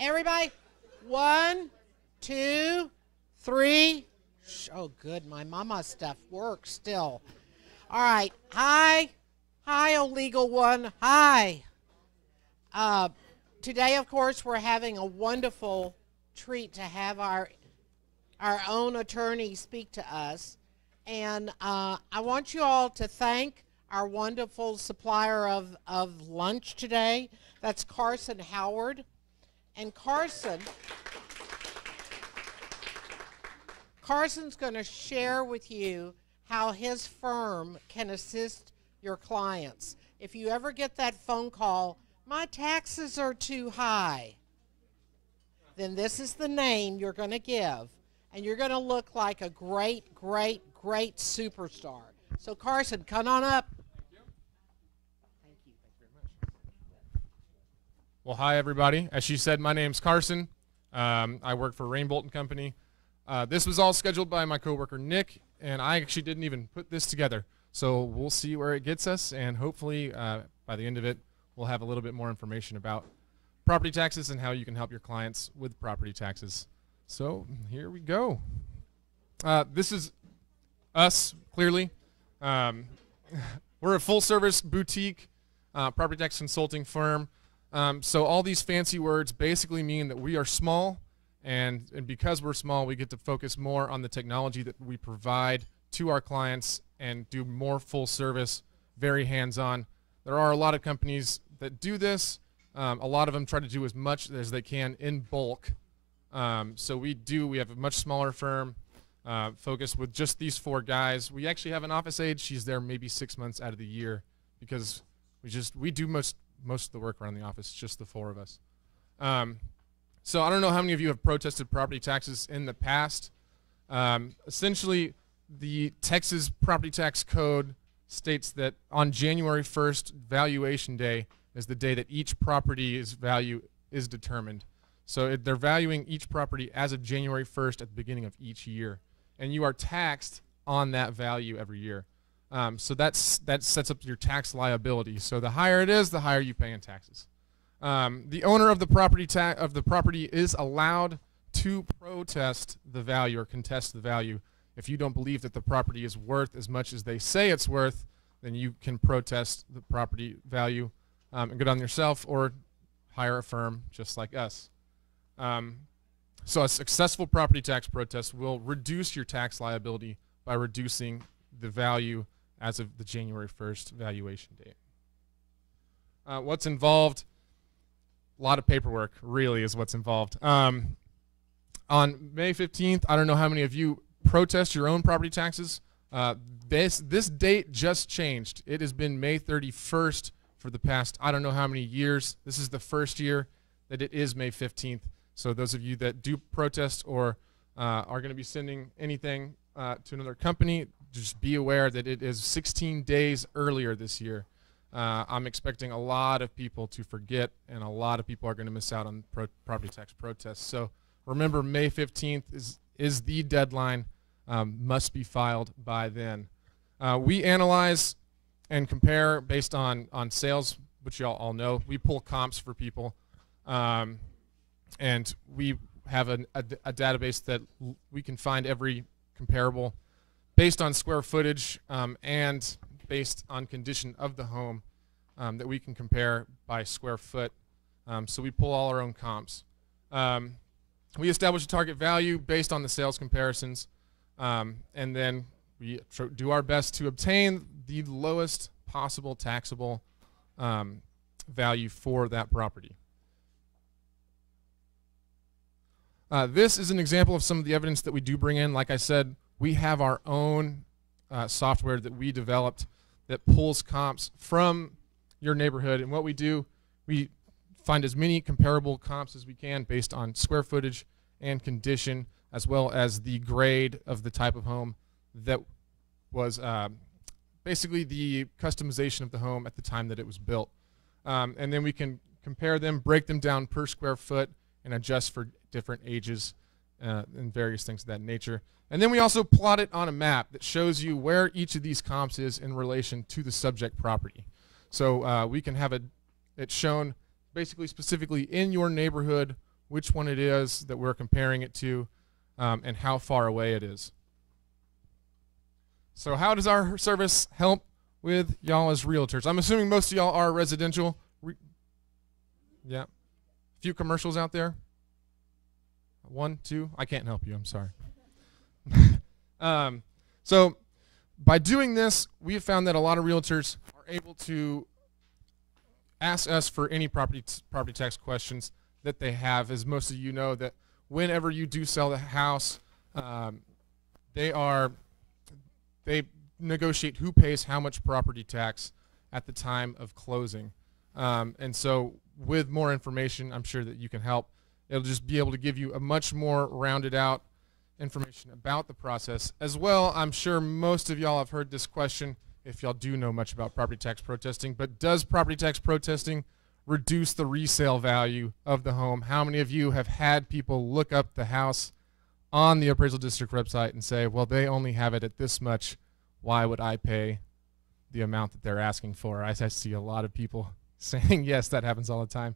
Everybody, 1, 2, 3. Oh, good. My mama stuff works still. All right. Hi. Hi, oh legal one. Hi. Today, of course, we're having a wonderful treat to have our own attorney speak to us. And I want you all to thank our wonderful supplier of lunch today. That's Carson Howard. And Carson's going to share with you how his firm can assist your clients. If you ever get that phone call, my taxes are too high, then this is the name you're going to give, and you're going to look like a great, great, great superstar. So Carson, come on up. Thank you very much. Well, hi, everybody. As she said, my name's Carson. I work for Rain Bolton Company. This was all scheduled by my coworker, Nick, and I actually didn't even put this together. So we'll see where it gets us, and hopefully by the end of it, we'll have a little bit more information about property taxes and how you can help your clients with property taxes. So here we go. This is us, clearly. We're a full-service boutique property tax consulting firm. So all these fancy words basically mean that we are small, and because we're small, we get to focus more on the technology that we provide to our clients and do more full service, very hands-on. There are a lot of companies that do this. A lot of them try to do as much as they can in bulk. So we have a much smaller firm focused with just these 4 guys. We actually have an office aide. She's there maybe 6 months out of the year because we do most of the work around the office, just the 4 of us. So I don't know how many of you have protested property taxes in the past. Essentially, the Texas Property Tax Code states that on January 1st, valuation day is the day that each property's value is determined. So they're valuing each property as of January 1st at the beginning of each year. And you are taxed on that value every year. So that sets up your tax liability. So the higher it is, the higher you pay in taxes. The owner of the property is allowed to protest the value or contest the value. If you don't believe that the property is worth as much as they say it's worth, then you can protest the property value and go down yourself or hire a firm just like us. So a successful property tax protest will reduce your tax liability by reducing the value as of the January 1st valuation date. What's involved? A lot of paperwork, really, is what's involved. On May 15th, I don't know how many of you protest your own property taxes. This date just changed. It has been May 31st for the past I don't know how many years. This is the first year that it is May 15th. So those of you that do protest or are going to be sending anything to another company, just be aware that it is 16 days earlier this year. I'm expecting a lot of people to forget, and a lot of people are going to miss out on property tax protests. So remember, May 15th is the deadline. Must be filed by then. We analyze and compare based on sales, which y'all all know. We pull comps for people, and we have a database that we can find every comparable based on square footage and based on condition of the home that we can compare by square foot. So we pull all our own comps. We establish a target value based on the sales comparisons, and then we do our best to obtain the lowest possible taxable value for that property. This is an example of some of the evidence that we do bring in. Like I said, we have our own software that we developed that pulls comps from your neighborhood. And what we do, we find as many comparable comps as we can based on square footage and condition, as well as the grade of the type of home that was basically the customization of the home at the time that it was built. And then we can compare them, break them down per square foot, and adjust for different ages and various things of that nature. And then we also plot it on a map that shows you where each of these comps is in relation to the subject property. So we can have it shown basically specifically in your neighborhood which one it is that we're comparing it to, and how far away it is. So how does our service help with y'all as realtors? I'm assuming most of y'all are residential. Yeah. A few commercials out there. 1, 2. I can't help you. I'm sorry. So by doing this, we have found that a lot of realtors are able to ask us for any property tax questions that they have. As most of you know, that whenever you do sell the house, they negotiate who pays how much property tax at the time of closing. And so with more information, I'm sure that you can help. It'll just be able to give you a much more rounded out information about the process. As well, I'm sure most of y'all have heard this question, if y'all do know much about property tax protesting, but does property tax protesting reduce the resale value of the home? How many of you have had people look up the house on the appraisal district website and say, well, they only have it at this much, why would I pay the amount that they're asking for? I see a lot of people saying yes, that happens all the time.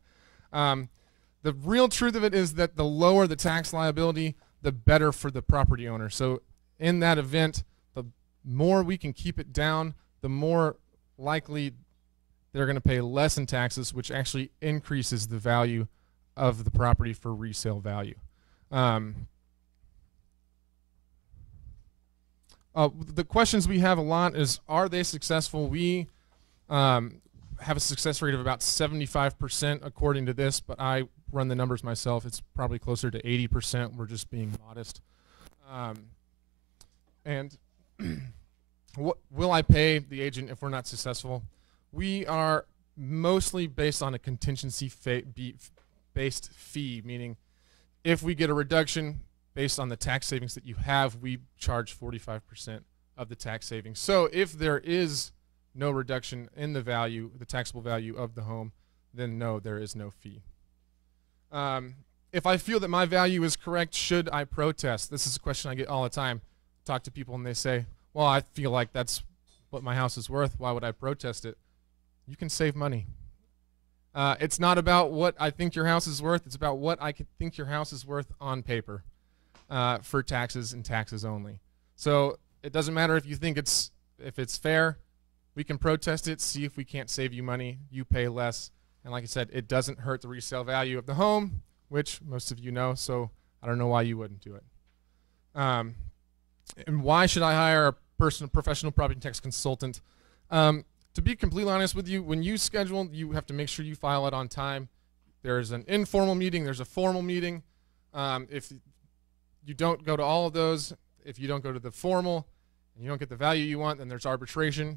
The real truth of it is that the lower the tax liability, the better for the property owner. So in that event, the more we can keep it down, the more likely they're going to pay less in taxes, which actually increases the value of the property for resale value. The questions we have a lot is, are they successful? We have a success rate of about 75% according to this, but I run the numbers myself. It's probably closer to 80%. We're just being modest. And what will I pay the agent if we're not successful? We are mostly based on a contingency based fee, meaning if we get a reduction based on the tax savings that you have, we charge 45% of the tax savings. So if there is no reduction in the value, the taxable value of the home, then no, there is no fee. If I feel that my value is correct, should I protest? This is a question I get all the time. Talk to people and they say, well, I feel like that's what my house is worth. Why would I protest it? You can save money. It's not about what I think your house is worth. It's about what I think your house is worth on paper for taxes and taxes only. So it doesn't matter if you think if it's fair. We can protest it, see if we can't save you money. You pay less. And like I said, it doesn't hurt the resale value of the home, which most of you know, so I don't know why you wouldn't do it. And why should I hire a professional property tax consultant? To be completely honest with you, when you schedule, you have to make sure you file it on time. There's an informal meeting. There's a formal meeting. If you don't go to all of those, if you don't go to the formal, and you don't get the value you want, then there's arbitration.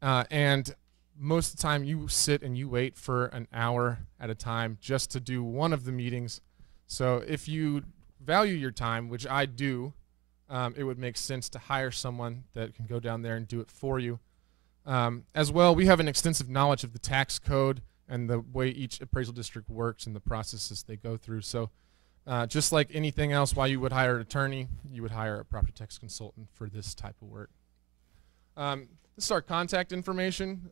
And most of the time, you sit and you wait for an hour at a time just to do one of the meetings. So if you value your time, which I do, it would make sense to hire someone that can go down there and do it for you. As well, we have an extensive knowledge of the tax code and the way each appraisal district works and the processes they go through. So just like anything else, why you would hire an attorney, you would hire a property tax consultant for this type of work. This is our contact information.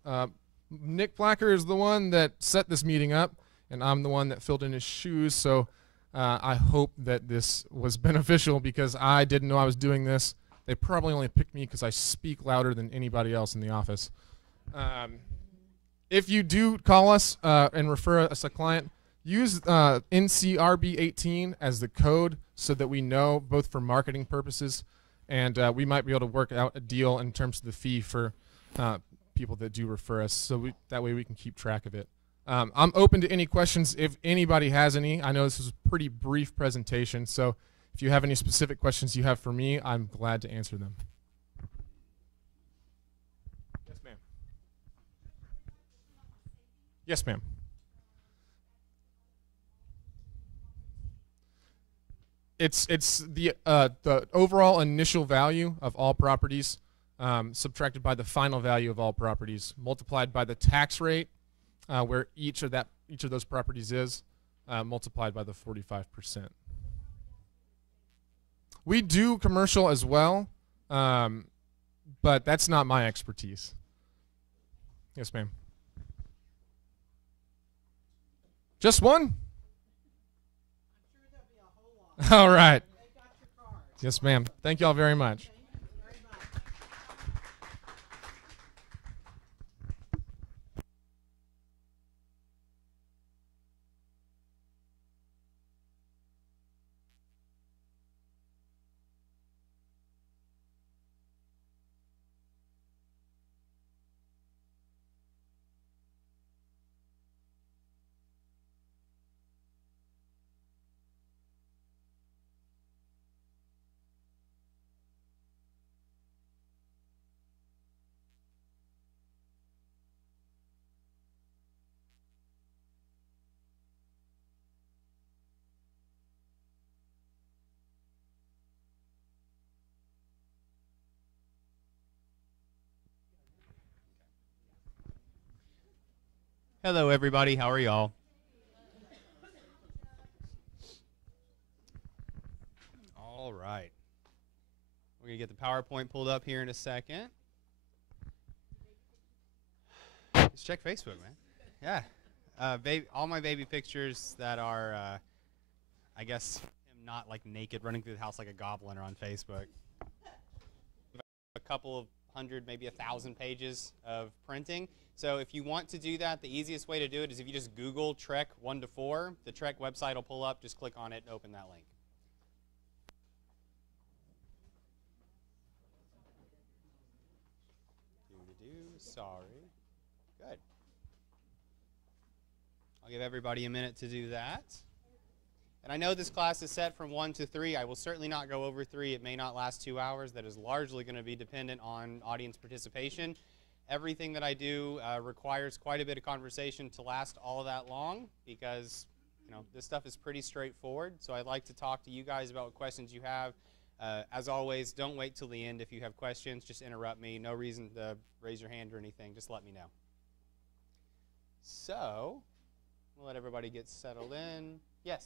Nick Placker is the one that set this meeting up, and I'm the one that filled in his shoes. So I hope that this was beneficial because I didn't know I was doing this. They probably only picked me because I speak louder than anybody else in the office. If you do call us and refer us a client, use NCRB 18 as the code so that we know, both for marketing purposes, and we might be able to work out a deal in terms of the fee for people that do refer us, so that way we can keep track of it. I'm open to any questions if anybody has any. I know this is a pretty brief presentation, so if you have any specific questions you have for me, I'm glad to answer them. Yes, ma'am. Yes, ma'am. It's the overall initial value of all properties subtracted by the final value of all properties, multiplied by the tax rate where each of those properties is, multiplied by the 45%. We do commercial as well, but that's not my expertise. Yes, ma'am. Just one? All right. Yes, ma'am. Thank you all very much. Hello, everybody. How are y'all? All right. We're going to get the PowerPoint pulled up here in a second. Let's check Facebook, man. Yeah. All my baby pictures that are, I guess, not like naked running through the house like a goblin are on Facebook. A couple of hundred, maybe 1,000 pages of printing. So if you want to do that, the easiest way to do it is if you just Google TREC 1 to 4. The TREC website will pull up. Just click on it and open that link. Sorry. Good. I'll give everybody a minute to do that. And I know this class is set from 1 to 3. I will certainly not go over 3. It may not last 2 hours. That is largely going to be dependent on audience participation. Everything that I do requires quite a bit of conversation to last all that long because, you know, this stuff is pretty straightforward. So I'd like to talk to you guys about what questions you have. As always, don't wait till the end if you have questions. Just interrupt me. No reason to raise your hand or anything. Just let me know. So we'll let everybody get settled in. Yes?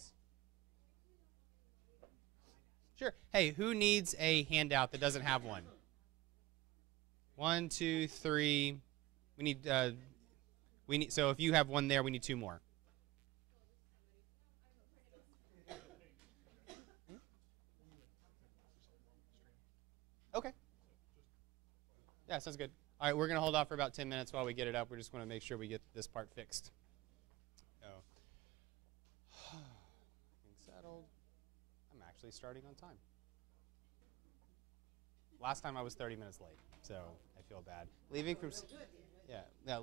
Sure. Hey, who needs a handout that doesn't have one? 1, 2, 3. We need. So if you have one there, we need 2 more. Okay. Yeah, sounds good. All right, we're going to hold off for about 10 minutes while we get it up. We just want to make sure we get this part fixed. So, settled. I'm actually starting on time. Last time I was 30 minutes late, so I feel bad. Leaving from, yeah. Yeah.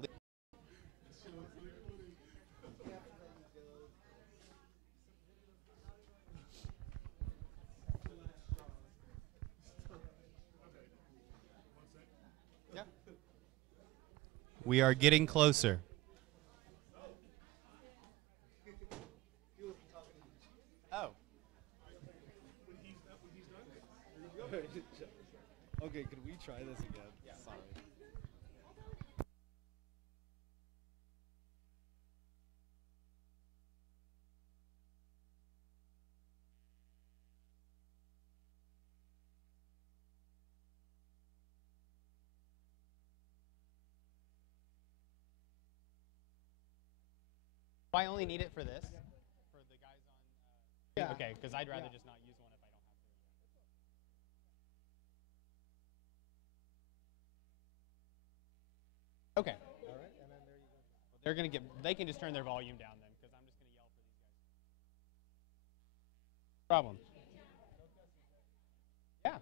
We are getting closer. Oh. Okay, could we try this again? Yeah. Sorry. Do I only need it for this? For the guys on... Yeah. Okay, because I'd rather just not use one if I don't have to. Okay. All right, and then there you go. They're going to get... They can just turn their volume down then, because I'm just going to yell for these guys. Problem. Yeah.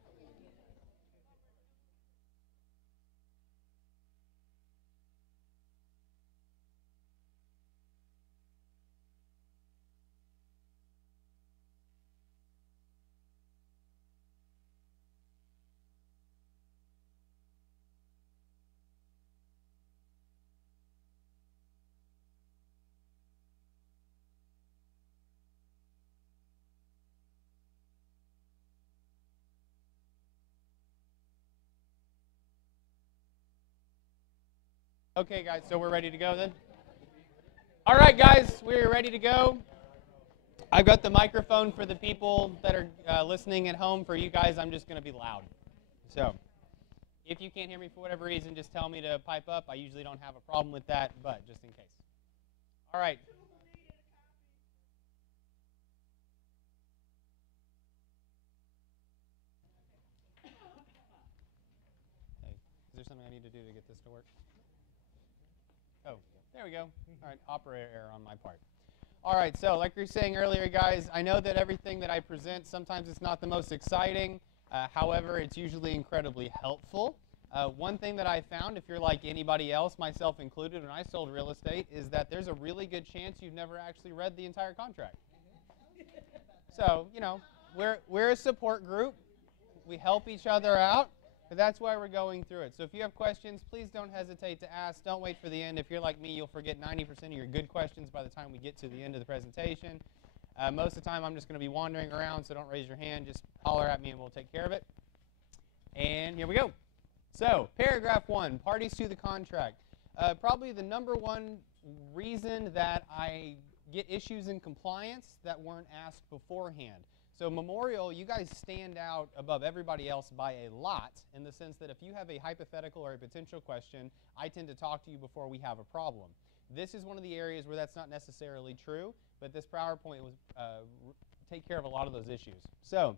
Okay, guys, so we're ready to go then? All right, guys, we're ready to go. I've got the microphone for the people that are listening at home. For you guys, I'm just going to be loud. So if you can't hear me for whatever reason, just tell me to pipe up. I usually don't have a problem with that, but just in case. All right. there something I need to do to get this to work? Oh, there we go. All right, operator error on my part. All right, so like we were saying earlier, guys, I know that everything that I present, sometimes it's not the most exciting. However, it's usually incredibly helpful. One thing that I found, if you're like anybody else, myself included, when I sold real estate, is that there's a really good chance you've never actually read the entire contract. So, you know, we're a support group. We help each other out, but that's why we're going through it. So if you have questions, please don't hesitate to ask. Don't wait for the end. If you're like me, you'll forget 90% of your good questions by the time we get to the end of the presentation. Most of the time, I'm just going to be wandering around, so don't raise your hand. Just holler at me, and we'll take care of it. And here we go. So paragraph 1, parties to the contract. Probably the number one reason that I get issues in compliance that weren't asked beforehand. So Memorial, you guys stand out above everybody else by a lot in the sense that if you have a hypothetical or a potential question, I tend to talk to you before we have a problem. This is one of the areas where that's not necessarily true, but this PowerPoint was take care of a lot of those issues. So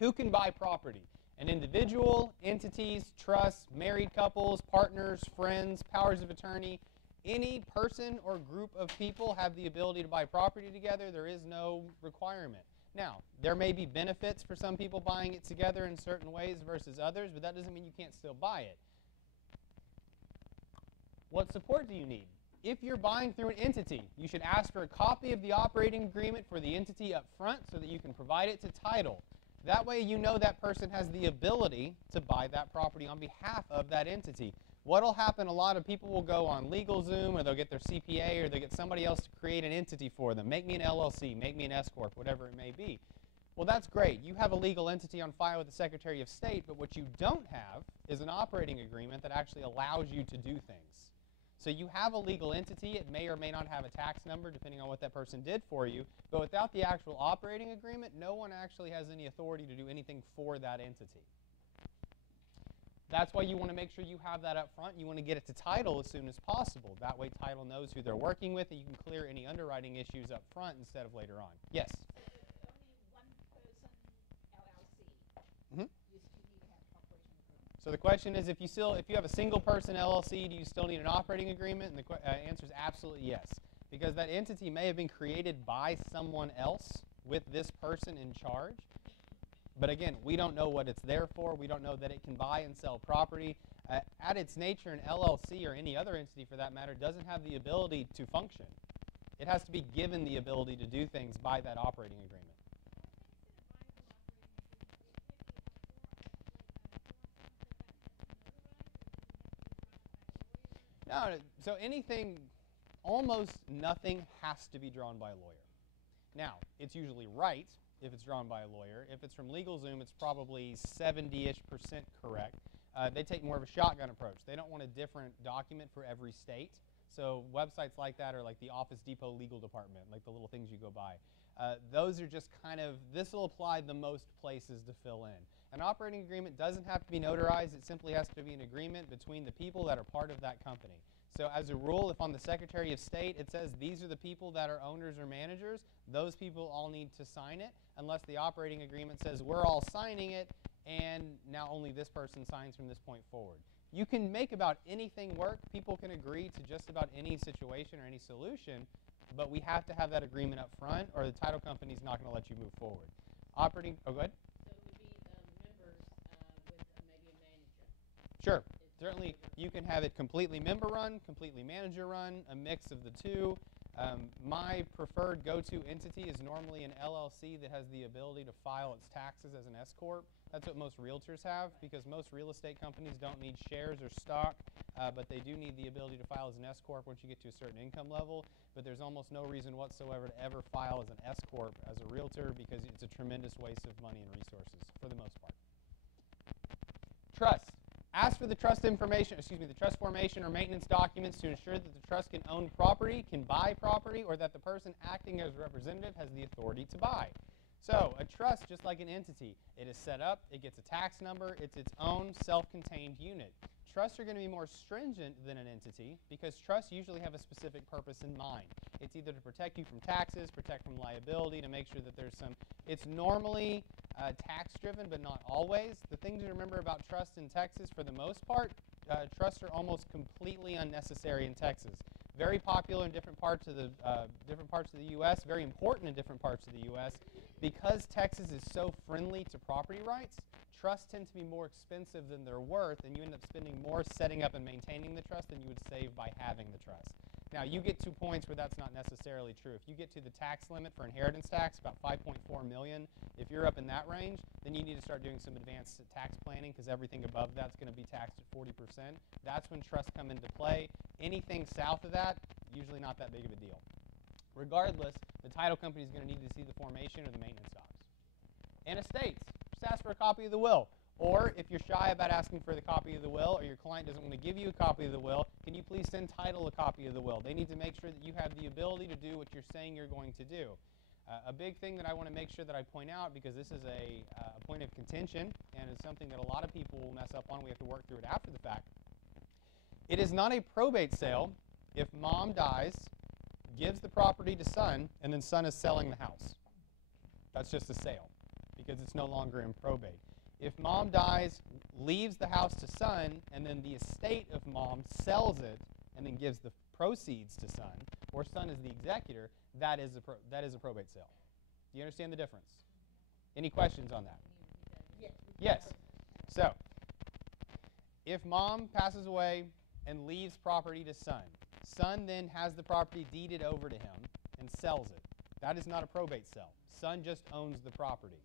who can buy property? An individual, entities, trusts, married couples, partners, friends, powers of attorney. Any person or group of people have the ability to buy property together. There is no requirement. Now, there may be benefits for some people buying it together in certain ways versus others, but that doesn't mean you can't still buy it. What support do you need? If you're buying through an entity, you should ask for a copy of the operating agreement for the entity up front so that you can provide it to title. That way you know that person has the ability to buy that property on behalf of that entity. What will happen, a lot of people will go on LegalZoom, or they'll get their CPA, or they'll get somebody else to create an entity for them. Make me an LLC, make me an S-Corp, whatever it may be. Well, that's great. You have a legal entity on file with the Secretary of State, but what you don't have is an operating agreement that actually allows you to do things. So you have a legal entity. It may or may not have a tax number, depending on what that person did for you. But without the actual operating agreement, no one actually has any authority to do anything for that entity. That's why you want to make sure you have that up front. You want to get it to title as soon as possible. That way title knows who they're working with, and you can clear any underwriting issues up front instead of later on. Yes? So the question is, if you have a single person LLC, do you still need an operating agreement? And the answer is absolutely yes, because that entity may have been created by someone else with this person in charge. But again, we don't know what it's there for. We don't know that it can buy and sell property. At its nature, an LLC or any other entity for that matter doesn't have the ability to function. It has to be given the ability to do things by that operating agreement. No, so anything, almost nothing has to be drawn by a lawyer. Now, it's usually right if it's drawn by a lawyer. If it's from LegalZoom, it's probably 70-ish% correct. They take more of a shotgun approach. They don't want a different document for every state. So websites like that are like the Office Depot Legal Department, like the little things you go buy. Those are just kind of, this will apply the most places to fill in. An operating agreement doesn't have to be notarized. It simply has to be an agreement between the people that are part of that company. So as a rule, if on the Secretary of State it says these are the people that are owners or managers, those people all need to sign it, unless the operating agreement says we're all signing it and now only this person signs from this point forward. You can make about anything work. People can agree to just about any situation or any solution, but we have to have that agreement up front or the title company is not going to let you move forward. Operating, oh, go ahead. So it would be members with maybe a manager. Sure. Certainly, you can have it completely member-run, completely manager-run, a mix of the two. My preferred go-to entity is normally an LLC that has the ability to file its taxes as an S-Corp. That's what most realtors have, because most real estate companies don't need shares or stock, but they do need the ability to file as an S-Corp once you get to a certain income level. But there's almost no reason whatsoever to ever file as an S-Corp as a realtor, because it's a tremendous waste of money and resources for the most part. Trust. Ask for the trust information, the trust formation or maintenance documents to ensure that the trust can own property, can buy property, or that the person acting as a representative has the authority to buy. So a trust, just like an entity, it is set up, it gets a tax number, it's its own self-contained unit. Trusts are going to be more stringent than an entity because trusts usually have a specific purpose in mind. It's either to protect you from taxes, protect from liability, to make sure that there's some, it's normally tax driven but not always. The thing to remember about trust in Texas for the most part, trusts are almost completely unnecessary in Texas. Very popular in different parts of the U.S., very important in different parts of the U.S. Because Texas is so friendly to property rights, trusts tend to be more expensive than they're worth, and you end up spending more setting up and maintaining the trust than you would save by having the trust. Now, you get to points where that's not necessarily true. If you get to the tax limit for inheritance tax, about $5.4 million, if you're up in that range, then you need to start doing some advanced tax planning because everything above that's going to be taxed at 40%. That's when trusts come into play. Anything south of that, usually not that big of a deal. Regardless, the title company is going to need to see the formation or the maintenance docs. And estates, just ask for a copy of the will. Or if you're shy about asking for the copy of the will, or your client doesn't want to give you a copy of the will, can you please send title a copy of the will? They need to make sure that you have the ability to do what you're saying you're going to do. A big thing that I want to make sure that I point out, because this is a point of contention, and it's something that a lot of people will mess up on, we have to work through it after the fact. It is not a probate sale if mom dies, gives the property to son, and then son is selling the house. That's just a sale, because it's no longer in probate. If mom dies, leaves the house to son, and then the estate of mom sells it and then gives the proceeds to son, or son is the executor, that is a probate sale. Do you understand the difference? Any questions on that? Yes. So, if mom passes away and leaves property to son, son then has the property deeded over to him and sells it. That is not a probate sale. Son just owns the property.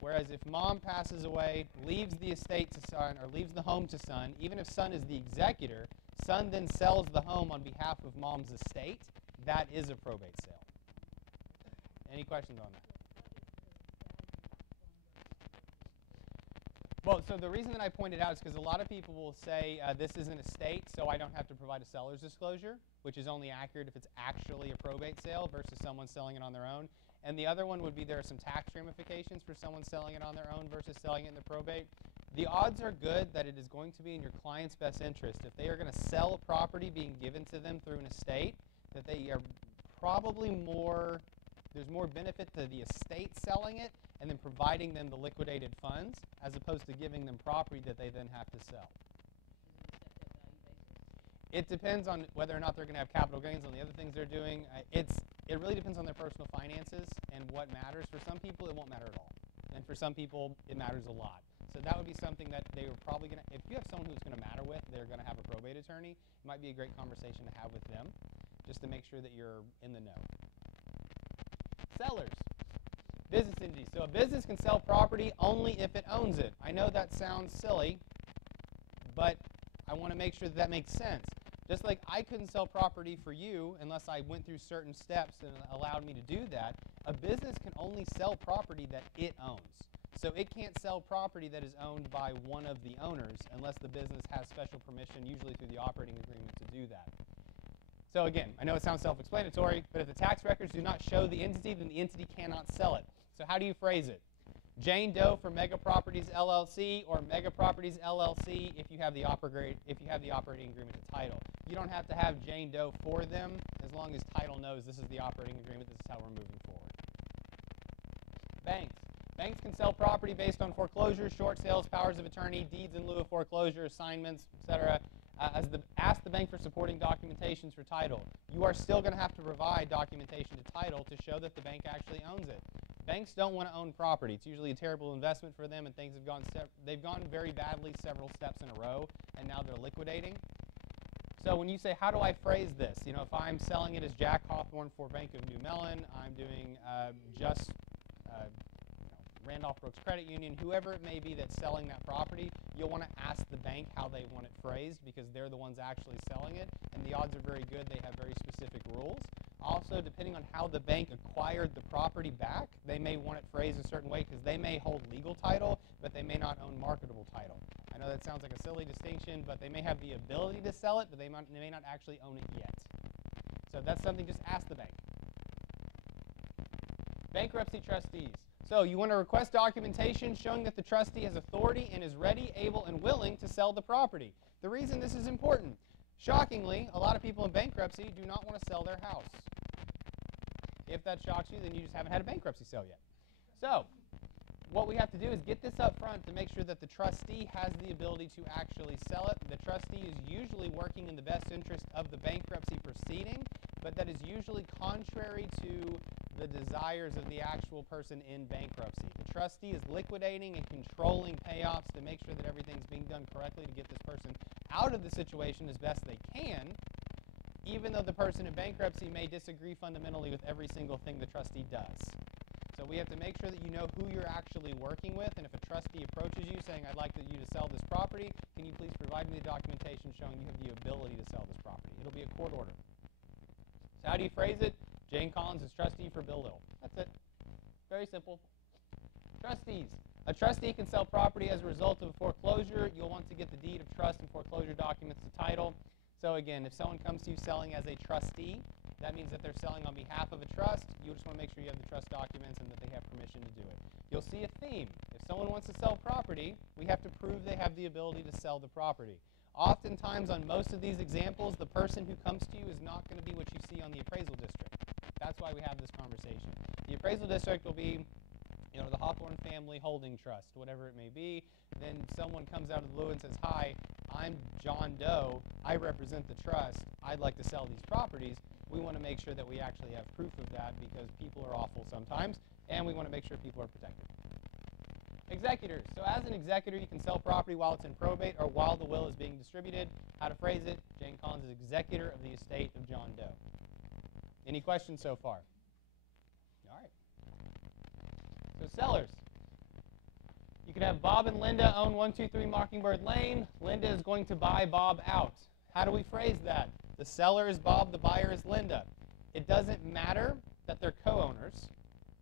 Whereas if mom passes away, leaves the estate to son, or leaves the home to son, even if son is the executor, son then sells the home on behalf of mom's estate, that is a probate sale. Any questions on that? Well, so the reason that I pointed out is because a lot of people will say this is an estate, so I don't have to provide a seller's disclosure, which is only accurate if it's actually a probate sale versus someone selling it on their own. And the other one would be there are some tax ramifications for someone selling it on their own versus selling it in the probate. The odds are good that it is going to be in your client's best interest. If they are going to sell a property being given to them through an estate, that they are probably there's more benefit to the estate selling it and then providing them the liquidated funds as opposed to giving them property that they then have to sell. It depends on whether or not they're going to have capital gains on the other things they're doing. It really depends on their personal finances and what matters. For some people, it won't matter at all. And for some people, it matters a lot. So that would be something that they were probably going to, if you have someone who's going to matter with, they're going to have a probate attorney, it might be a great conversation to have with them just to make sure that you're in the know. Sellers. Business entities. So a business can sell property only if it owns it. I know that sounds silly, but I want to make sure that that makes sense. Just like I couldn't sell property for you unless I went through certain steps and allowed me to do that, a business can only sell property that it owns. So it can't sell property that is owned by one of the owners unless the business has special permission, usually through the operating agreement, to do that. So again, I know it sounds self-explanatory, but if the tax records do not show the entity, then the entity cannot sell it. So how do you phrase it? Jane Doe for Mega Properties LLC, or Mega Properties LLC if you have the operating agreement to title. You don't have to have Jane Doe for them as long as title knows this is the operating agreement, this is how we're moving forward. Banks. Banks can sell property based on foreclosure, short sales, powers of attorney, deeds in lieu of foreclosure, assignments, etc. Ask the bank for supporting documentations for title. You are still going to have to provide documentation to title to show that the bank actually owns it. Banks don't want to own property. It's usually a terrible investment for them, and things have they've gone very badly several steps in a row, and now they're liquidating. So when you say, how do I phrase this? You know, if I'm selling it as Jack Hawthorne for Bank of New Mellon, I'm doing Randolph Brooks Credit Union, whoever it may be that's selling that property, you'll want to ask the bank how they want it phrased because they're the ones actually selling it, and the odds are very good they have very specific rules. Also, depending on how the bank acquired the property back, they may want it phrased a certain way because they may hold legal title, but they may not own marketable title. I know that sounds like a silly distinction, but they may have the ability to sell it, but they may not actually own it yet. So that's something, just ask the bank. Bankruptcy trustees. So you want to request documentation showing that the trustee has authority and is ready, able, and willing to sell the property. The reason this is important, shockingly, a lot of people in bankruptcy do not want to sell their house. If that shocks you, then you just haven't had a bankruptcy sale yet. So what we have to do is get this up front to make sure that the trustee has the ability to actually sell it. The trustee is usually working in the best interest of the bankruptcy proceeding, but that is usually contrary to the desires of the actual person in bankruptcy. The trustee is liquidating and controlling payoffs to make sure that everything's being done correctly to get this person out of the situation as best they can, even though the person in bankruptcy may disagree fundamentally with every single thing the trustee does. So we have to make sure that you know who you're actually working with, and if a trustee approaches you saying, I'd like you to sell this property, can you please provide me the documentation showing you have the ability to sell this property? It'll be a court order. So how do you phrase it? Jane Collins is trustee for Bill Little. That's it. Very simple. Trustees. A trustee can sell property as a result of a foreclosure. You'll want to get the deed of trust and foreclosure documents to title. So again, if someone comes to you selling as a trustee, that means that they're selling on behalf of a trust. You just want to make sure you have the trust documents and that they have permission to do it. You'll see a theme. If someone wants to sell property, we have to prove they have the ability to sell the property. Oftentimes on most of these examples, the person who comes to you is not going to be what you see on the appraisal district. That's why we have this conversation. The appraisal district will be, the Hawthorne Family Holding Trust, whatever it may be. Then someone comes out of the blue and says, hi, I'm John Doe. I represent the trust. I'd like to sell these properties. We want to make sure that we actually have proof of that because people are awful sometimes, and we want to make sure people are protected. Executors. So as an executor, you can sell property while it's in probate or while the will is being distributed. How to phrase it? Jane Collins is executor of the estate of John Doe. Any questions so far? All right. So sellers. You can have Bob and Linda own 123 Mockingbird Lane. Linda is going to buy Bob out. How do we phrase that? The seller is Bob, the buyer is Linda. It doesn't matter that they're co-owners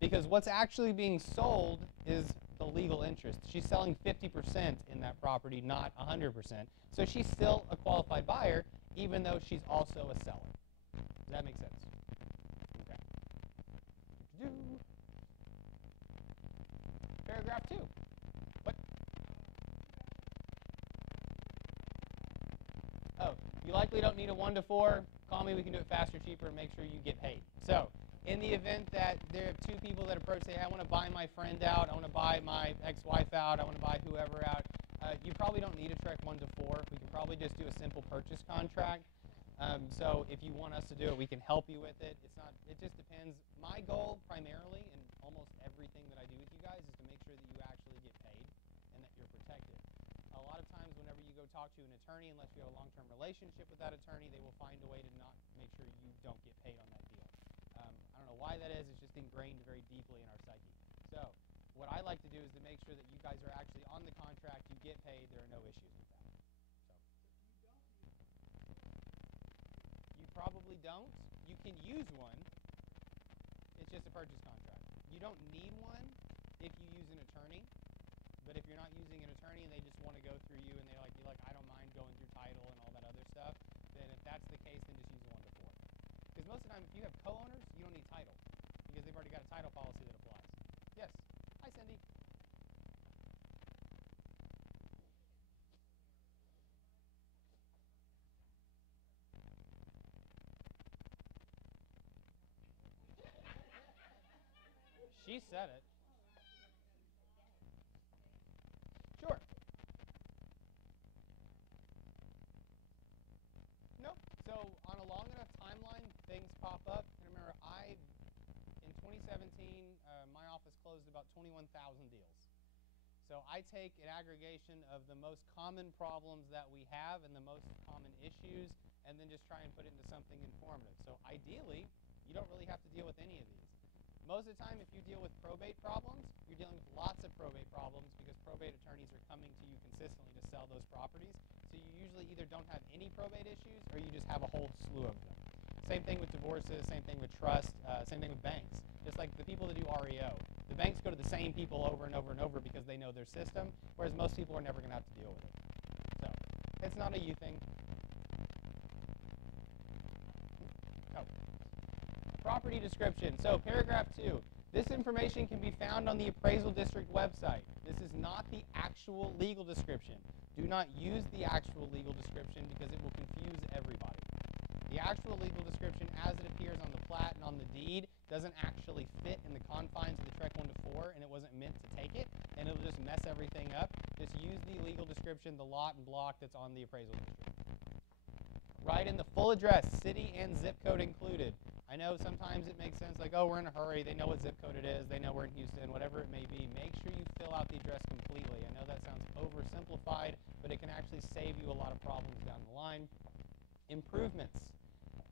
because what's actually being sold is the legal interest. She's selling 50% in that property, not 100%. So she's still a qualified buyer even though she's also a seller. Does that make sense? Okay. Paragraph 2. What? Oh, you likely don't need a 1 to 4. Call me, we can do it faster, cheaper, and make sure you get paid. So, in the event that there are two people that approach, say, I want to buy my friend out, I want to buy my ex-wife out, I want to buy whoever out, you probably don't need a TREC 1 to 4. We can probably just do a simple purchase contract. So if you want us to do it, we can help you with it. It just depends. My goal primarily in almost everything that I do with you guys is to make sure that you actually get paid and that you're protected. A lot of times whenever you go talk to an attorney, unless you have a long-term relationship with that attorney, they will find a way to not make sure you don't get paid on that deal. I don't know why that is. It's just ingrained very deeply in our psyche. So what I like to do is to make sure that you guys are actually on the contract, you get paid, there are no issues with that. You probably don't. You can use one. It's just a purchase contract. You don't need one if you use an attorney. But if you're not using an attorney and they just want to go through you and you're like, I don't mind going through title and all that other stuff, then if that's the case, then just use a 1 to 4. Because most of the time, if you have co-owners, you don't need title because they've already got a title policy that applies. Yes. Hi, Cindy. She said it. Sure. No. So on a long enough timeline, things pop up. And remember, in 2017, my office closed about 21,000 deals. So I take an aggregation of the most common problems that we have and the most common issues, and then just try and put it into something informative. So ideally, you don't really have to deal with any of these. Most of the time, if you deal with probate problems, you're dealing with lots of probate problems because probate attorneys are coming to you consistently to sell those properties. So you usually either don't have any probate issues or you just have a whole slew of them. Same thing with divorces, same thing with trust, same thing with banks. Just like the people that do REO. The banks go to the same people over and over and over because they know their system, whereas most people are never going to have to deal with it. So it's not a you thing. Oh. Property description. So paragraph 2. This information can be found on the appraisal district website. This is not the actual legal description. Do not use the actual legal description because it will confuse everybody. The actual legal description as it appears on the plat and on the deed doesn't actually fit in the confines of the TREC 1 to 4, and it wasn't meant to take it. everything up. Just use the legal description, the lot and block that's on the appraisal district. Write in the full address, city and zip code included. I know sometimes it makes sense, like, oh, we're in a hurry. They know what zip code it is. They know we're in Houston, whatever it may be. Make sure you fill out the address completely. I know that sounds oversimplified, but it can actually save you a lot of problems down the line. Improvements.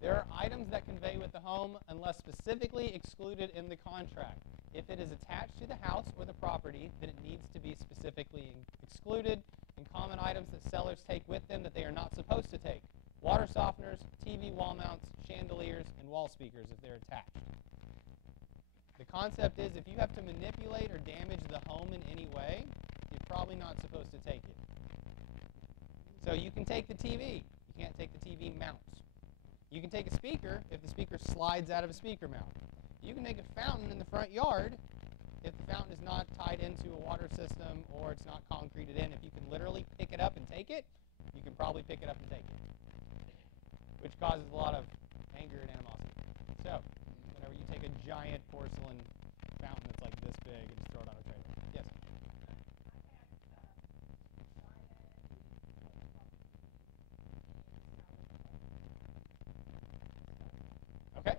There are items that convey with the home unless specifically excluded in the contract. If it is attached to the house or the property, then it needs to be specifically excluded. And common items that sellers take with them that they are not supposed to take. Water softeners, TV wall mounts, chandeliers, and wall speakers if they're attached. The concept is if you have to manipulate or damage the home in any way, you're probably not supposed to take it. So you can take the TV. You can't take the TV mounts. You can take a speaker if the speaker slides out of a speaker mount. You can make a fountain in the front yard if the fountain is not tied into a water system or it's not concreted in. If you can literally pick it up and take it, you can probably pick it up and take it, which causes a lot of anger and animosity. So, whenever you take a giant porcelain fountain that's like this big and just throw it on a trailer. Yes? Okay.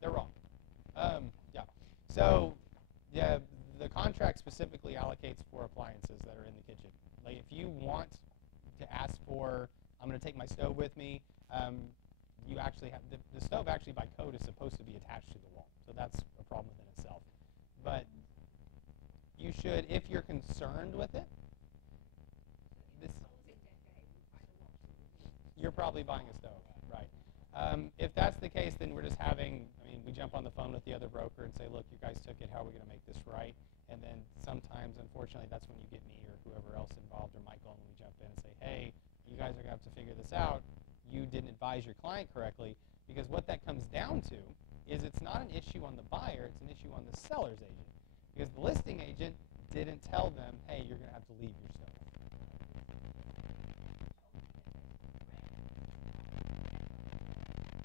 They're wrong. Yeah. So, yeah, the contract specifically allocates for appliances that are in the kitchen. Like, if you want to ask for, I'm going to take my stove with me, you actually have, the stove actually by code is supposed to be attached to the wall. So that's a problem within itself. But you should, if you're concerned with it, you're probably buying a stove, right? If that's the case, then we're just having, we jump on the phone with the other broker and say, look, you guys took it, how are we going to make this right? And then sometimes, unfortunately, that's when you get me or whoever else involved or Michael, and we jump in and say, hey, you guys are going to have to figure this out. You didn't advise your client correctly, because what that comes down to is it's not an issue on the buyer, it's an issue on the seller's agent. Because the listing agent didn't tell them, hey, you're going to have to leave your stove.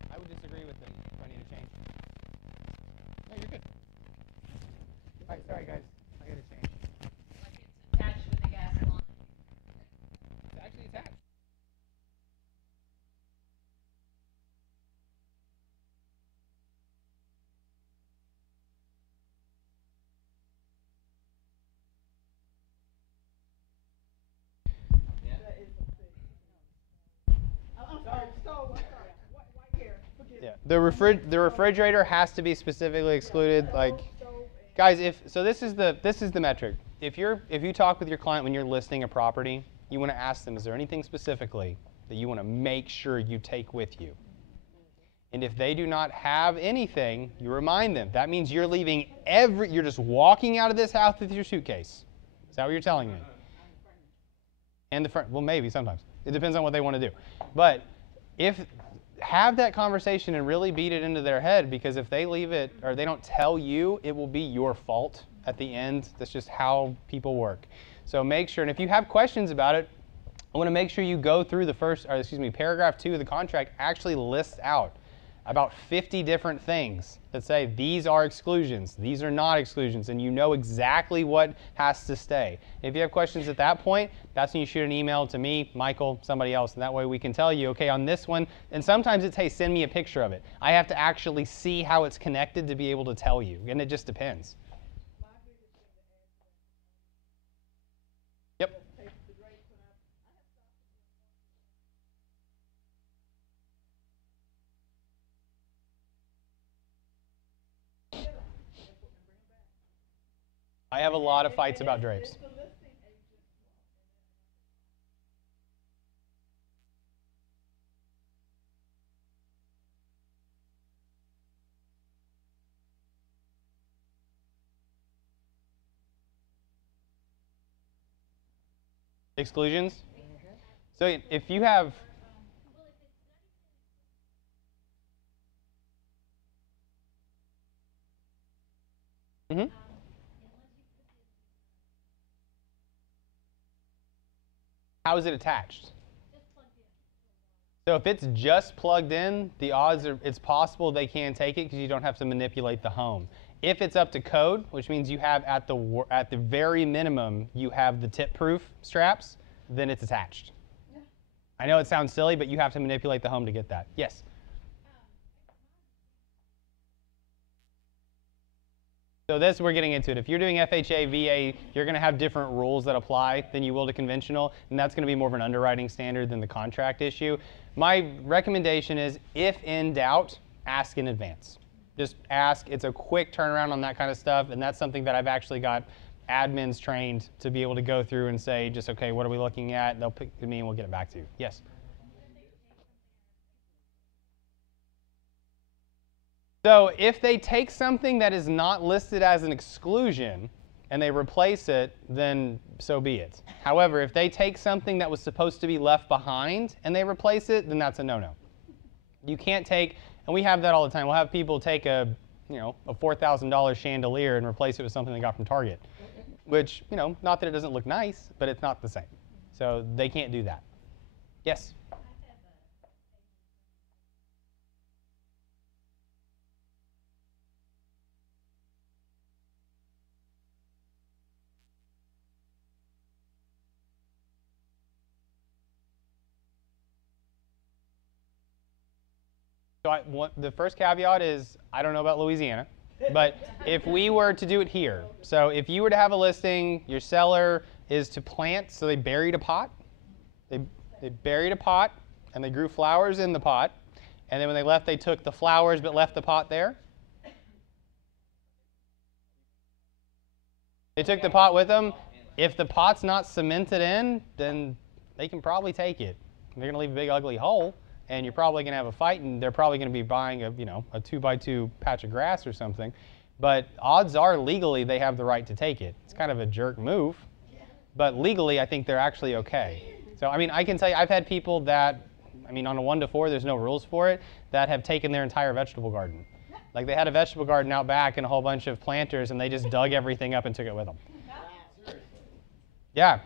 I would disagree with them. Do I need to change? No, you're good. All right, sorry, guys. I got to change. Like it's attached with the gas line. It's actually attached. Yeah, the refrigerator has to be specifically excluded. Like, guys, this is the metric. If you talk with your client when you're listing a property, you want to ask them, is there anything specifically that you want to make sure you take with you? And if they do not have anything, you remind them. That means you're leaving you're just walking out of this house with your suitcase. Is that what you're telling me? And the front, well, maybe sometimes. It depends on what they want to do. But have that conversation and really beat it into their head, because if they leave it or they don't tell you, it will be your fault at the end. That's just how people work. So make sure, and if you have questions about it, I want to make sure you go through paragraph 2 of the contract actually lists out about 50 different things that say these are exclusions, these are not exclusions, and you know exactly what has to stay. If you have questions at that point, that's when you shoot an email to me, Michael, somebody else, and that way we can tell you, okay, on this one, and sometimes it's, hey, send me a picture of it. I have to actually see how it's connected to be able to tell you, and it just depends. Yep. I have a lot of fights about drapes. Exclusions? So if you have... Mm-hmm. How is it attached? So if it's just plugged in, the odds are it's possible they can take it because you don't have to manipulate the home. If it's up to code, which means you have at the very minimum you have the tip-proof straps, then it's attached. I know it sounds silly, but you have to manipulate the home to get that. Yes. So this, we're getting into it. If you're doing FHA, VA, you're going to have different rules that apply than you will to conventional, and that's going to be more of an underwriting standard than the contract issue. My recommendation is, if in doubt, ask in advance. Just ask. It's a quick turnaround on that kind of stuff, and that's something that I've actually got admins trained to be able to go through and say, just, okay, what are we looking at? They'll pick me and we'll get it back to you. Yes? So if they take something that is not listed as an exclusion and they replace it, then so be it. However, if they take something that was supposed to be left behind and they replace it, then that's a no-no. You can't take, and we have that all the time. We'll have people take a $4,000 chandelier and replace it with something they got from Target, which, not that it doesn't look nice, but it's not the same. So they can't do that. Yes? So the first caveat is I don't know about Louisiana, but if we were to do it here, so if you were to have a listing, your seller is to plant, so they buried a pot. They buried a pot and they grew flowers in the pot, and then when they left, they took the flowers but left the pot there. They took the pot with them. If the pot's not cemented in, then they can probably take it. They're going to leave a big ugly hole. And you're probably going to have a fight, and they're probably going to be buying a 2x2 patch of grass or something. But odds are legally they have the right to take it. It's kind of a jerk move, but legally I think they're actually okay. So I can tell you, I've had people that, on a 1 to 4, there's no rules for it, that have taken their entire vegetable garden. Like they had a vegetable garden out back and a whole bunch of planters, and they just dug everything up and took it with them. Yeah,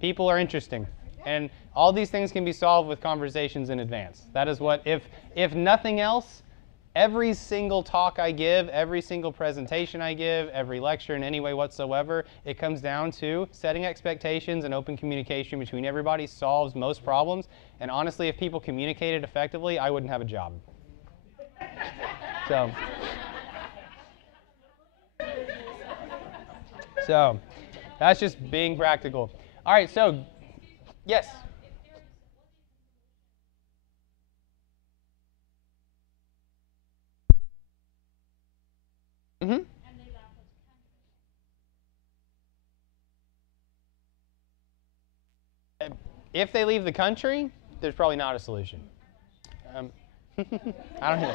people are interesting. And all these things can be solved with conversations in advance. That is what, if nothing else, every single talk I give, every single presentation I give, every lecture in any way whatsoever, it comes down to setting expectations and open communication between everybody solves most problems. And honestly, if people communicated effectively, I wouldn't have a job. So that's just being practical. All right, so yes? Mm-hmm. If they leave the country, there's probably not a solution. I don't know.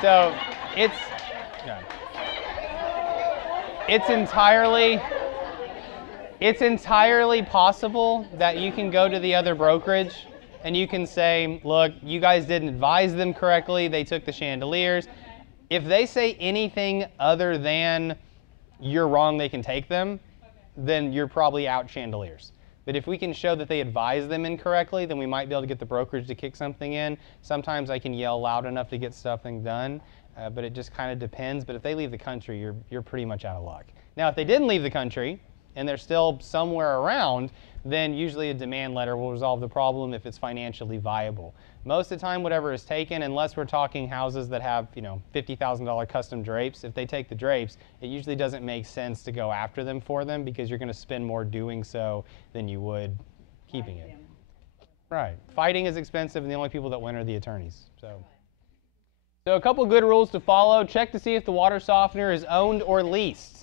So it's entirely possible that you can go to the other brokerage and you can say, look, you guys didn't advise them correctly. They took the chandeliers. If they say anything other than you're wrong, they can take them, then you're probably out chandeliers. But if we can show that they advised them incorrectly, then we might be able to get the brokerage to kick something in. Sometimes I can yell loud enough to get something done, but it just kind of depends. But if they leave the country, you're pretty much out of luck. Now, if they didn't leave the country and they're still somewhere around, then usually a demand letter will resolve the problem if it's financially viable. Most of the time, whatever is taken, unless we're talking houses that have, $50,000 custom drapes, if they take the drapes, it usually doesn't make sense to go after them for them because you're going to spend more doing so than you would keeping it. Right. Fighting is expensive, and the only people that win are the attorneys. So a couple good rules to follow. Check to see if the water softener is owned or leased.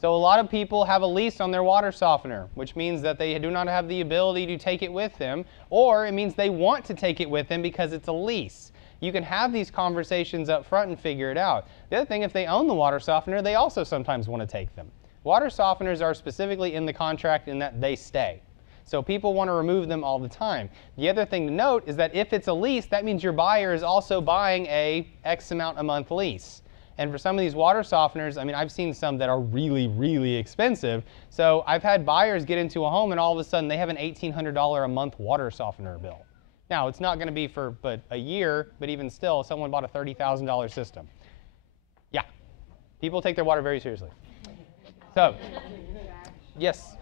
So a lot of people have a lease on their water softener, which means that they do not have the ability to take it with them, or it means they want to take it with them because it's a lease. You can have these conversations up front and figure it out. The other thing, if they own the water softener, they also sometimes want to take them. Water softeners are specifically in the contract in that they stay. So people want to remove them all the time. The other thing to note is that if it's a lease, that means your buyer is also buying a X amount a month lease. And for some of these water softeners, I've seen some that are really, really expensive. So I've had buyers get into a home and all of a sudden they have an $1,800 a month water softener bill. Now, it's not going to be for but a year, but even still, someone bought a $30,000 system. Yeah, people take their water very seriously. So, yes?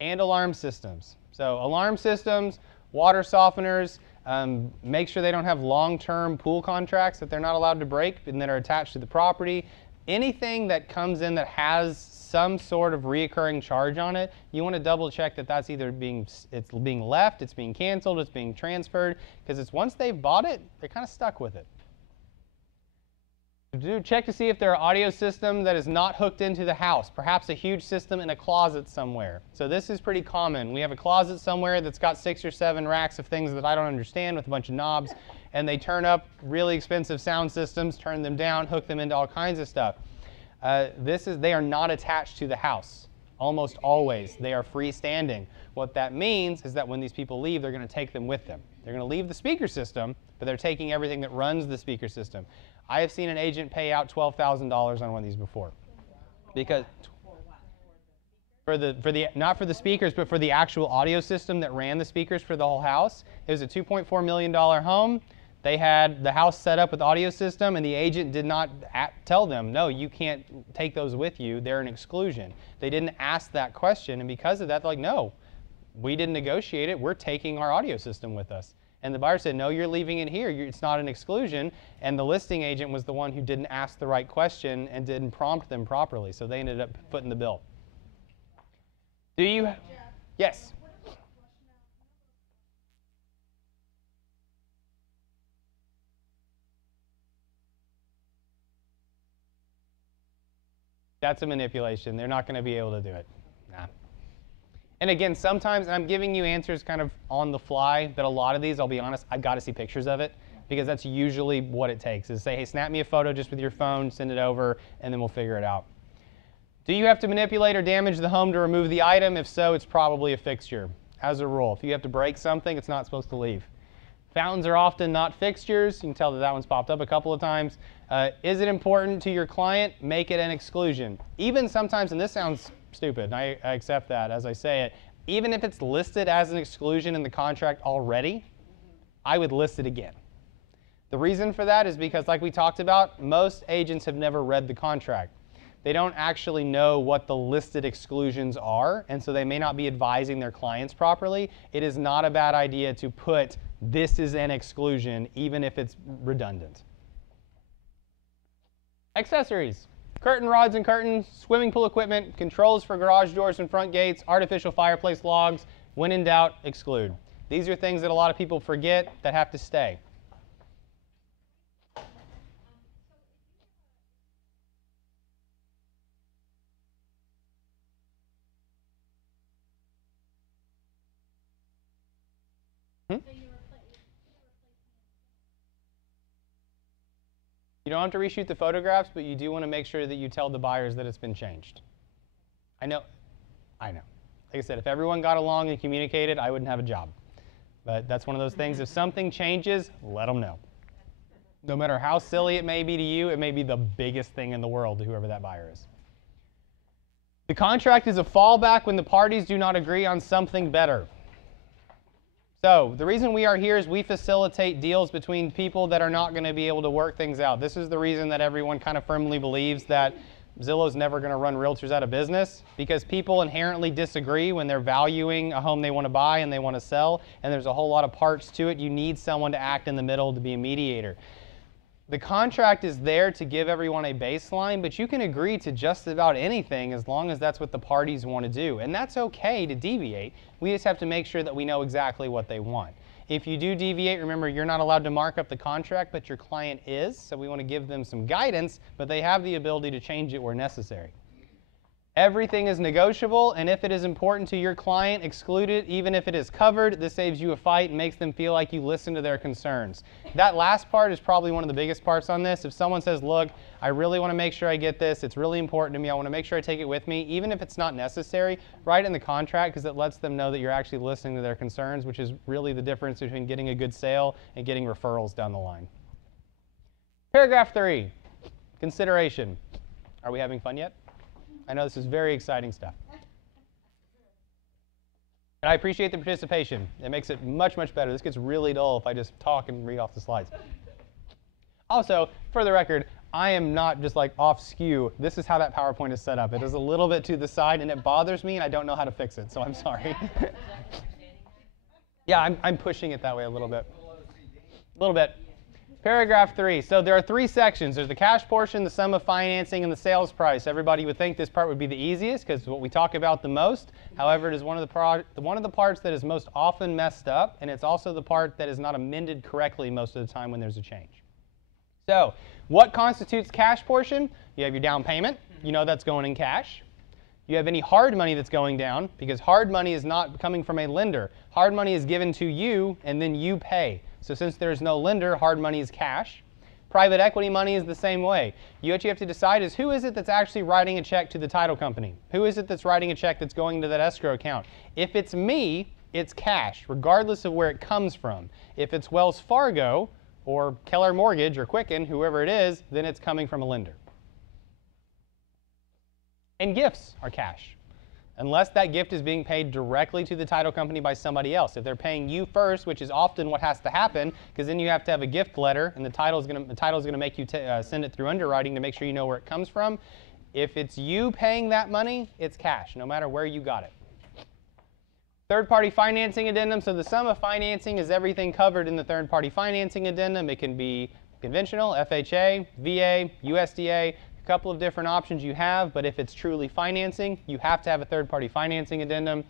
And alarm systems. So alarm systems, water softeners, make sure they don't have long-term pool contracts that they're not allowed to break and that are attached to the property. Anything that comes in that has some sort of reoccurring charge on it, you want to double check that that's either being left, it's being canceled, it's being transferred, because it's once they've bought it, they're kind of stuck with it. Check to see if there are audio system that is not hooked into the house, perhaps a huge system in a closet somewhere. So this is pretty common. We have a closet somewhere that's got 6 or 7 racks of things that I don't understand with a bunch of knobs, and they turn up really expensive sound systems, turn them down, hook them into all kinds of stuff. They are not attached to the house. Almost always. They are freestanding. What that means is that when these people leave, they're going to take them with them. They're going to leave the speaker system, but they're taking everything that runs the speaker system. I have seen an agent pay out $12,000 on one of these before. Because not for the speakers, but for the actual audio system that ran the speakers for the whole house. It was a $2.4 million home. They had the house set up with audio system, and the agent did not tell them, no, you can't take those with you. They're an exclusion. They didn't ask that question, and because of that, they're like, no, we didn't negotiate it. We're taking our audio system with us. And the buyer said, no, you're leaving it here. It's not an exclusion. And the listing agent was the one who didn't ask the right question and didn't prompt them properly. So they ended up footing the bill. Do you? Yes. That's a manipulation. They're not going to be able to do it. Nah. And again, sometimes, and I'm giving you answers kind of on the fly, but a lot of these, I'll be honest, I've got to see pictures of it, because that's usually what it takes, is say, hey, snap me a photo just with your phone, send it over, and then we'll figure it out. Do you have to manipulate or damage the home to remove the item? If so, it's probably a fixture. As a rule, if you have to break something, it's not supposed to leave. Fountains are often not fixtures. You can tell that that one's popped up a couple of times. Is it important to your client? Make it an exclusion. Even sometimes, and this sounds stupid, and I accept that as I say it, even if it's listed as an exclusion in the contract already, I would list it again. The reason for that is because, like we talked about, most agents have never read the contract. They don't actually know what the listed exclusions are, and so they may not be advising their clients properly. It is not a bad idea to put this is an exclusion, even if it's redundant. Accessories. Curtain rods and curtains, swimming pool equipment, controls for garage doors and front gates, artificial fireplace logs. When in doubt, exclude. These are things that a lot of people forget that have to stay. You don't have to reshoot the photographs, but you do want to make sure that you tell the buyers that it's been changed. I know. Like I said, if everyone got along and communicated, I wouldn't have a job. But that's one of those things. If something changes, let them know. No matter how silly it may be to you, it may be the biggest thing in the world to whoever that buyer is. The contract is a fallback when the parties do not agree on something better. So the reason we are here is we facilitate deals between people that are not going to be able to work things out. This is the reason that everyone kind of firmly believes that Zillow's never going to run realtors out of business, because people inherently disagree when they're valuing a home they want to buy and they want to sell, and there's a whole lot of parts to it. You need someone to act in the middle, to be a mediator. The contract is there to give everyone a baseline, but you can agree to just about anything as long as that's what the parties want to do. And that's okay to deviate. We just have to make sure that we know exactly what they want. If you do deviate, remember, you're not allowed to mark up the contract, but your client is. So we want to give them some guidance, but they have the ability to change it where necessary. Everything is negotiable, and if it is important to your client, exclude it. Even if it is covered, this saves you a fight and makes them feel like you listen to their concerns. That last part is probably one of the biggest parts on this. If someone says, look, I really want to make sure I get this, it's really important to me, I want to make sure I take it with me, even if it's not necessary, write it in the contract, because it lets them know that you're actually listening to their concerns, which is really the difference between getting a good sale and getting referrals down the line. Paragraph 3, consideration. Are we having fun yet? I know this is very exciting stuff. And I appreciate the participation. It makes it much, much better. This gets really dull if I just talk and read off the slides. Also, for the record, I am not just like off skew. This is how that PowerPoint is set up. It is a little bit to the side, and it bothers me, and I don't know how to fix it, so I'm sorry. Yeah, I'm pushing it that way a little bit. A little bit. Paragraph 3. So there are 3 sections. There's the cash portion, the sum of financing, and the sales price. Everybody would think this part would be the easiest because it's what we talk about the most. However, it is one of the parts that is most often messed up, and it's also the part that is not amended correctly most of the time when there's a change. So what constitutes cash portion? You have your down payment. You know that's going in cash. You have any hard money that's going down, because hard money is not coming from a lender. Hard money is given to you, and then you pay. So since there's no lender, hard money is cash. Private equity money is the same way. What you have to decide is, who is it that's actually writing a check to the title company? Who is it that's writing a check that's going to that escrow account? If it's me, it's cash, regardless of where it comes from. If it's Wells Fargo or Keller Mortgage or Quicken, whoever it is, then it's coming from a lender. And gifts are cash, unless that gift is being paid directly to the title company by somebody else. If they're paying you first, which is often what has to happen, because then you have to have a gift letter, and the title is going to make you send it through underwriting to make sure you know where it comes from. If it's you paying that money, it's cash, no matter where you got it. Third-party financing addendum. So the sum of financing is everything covered in the third-party financing addendum. It can be conventional, FHA, VA, USDA. A couple of different options you have, but if it's truly financing, you have to have a third-party financing addendum.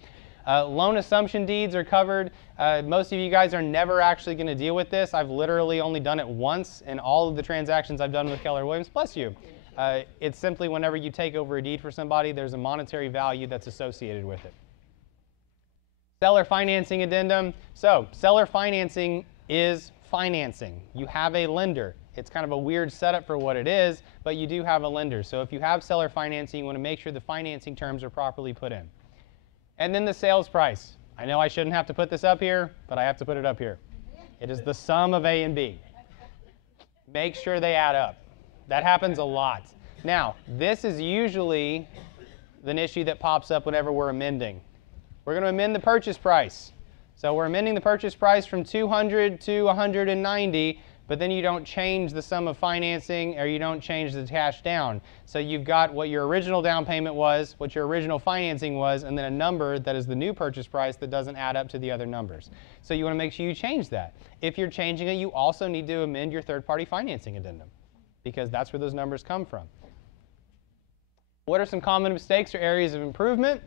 Loan assumption deeds are covered. Most of you guys are never actually going to deal with this. I've literally only done it once in all of the transactions I've done with Keller Williams, bless you. It's simply whenever you take over a deed for somebody, there's a monetary value that's associated with it. Seller financing addendum. So seller financing is financing. You have a lender. It's kind of a weird setup for what it is, but you do have a lender. So if you have seller financing, you want to make sure the financing terms are properly put in. And then the sales price. I know I shouldn't have to put this up here, but I have to put it up here. It is the sum of A and B. Make sure they add up. That happens a lot. Now, this is usually an issue that pops up whenever we're amending. We're going to amend the purchase price. So we're amending the purchase price from $200 to $190, but then you don't change the sum of financing, or you don't change the cash down. So you've got what your original down payment was, what your original financing was, and then a number that is the new purchase price that doesn't add up to the other numbers. So you want to make sure you change that. If you're changing it, you also need to amend your third-party financing addendum, because that's where those numbers come from. What are some common mistakes or areas of improvement?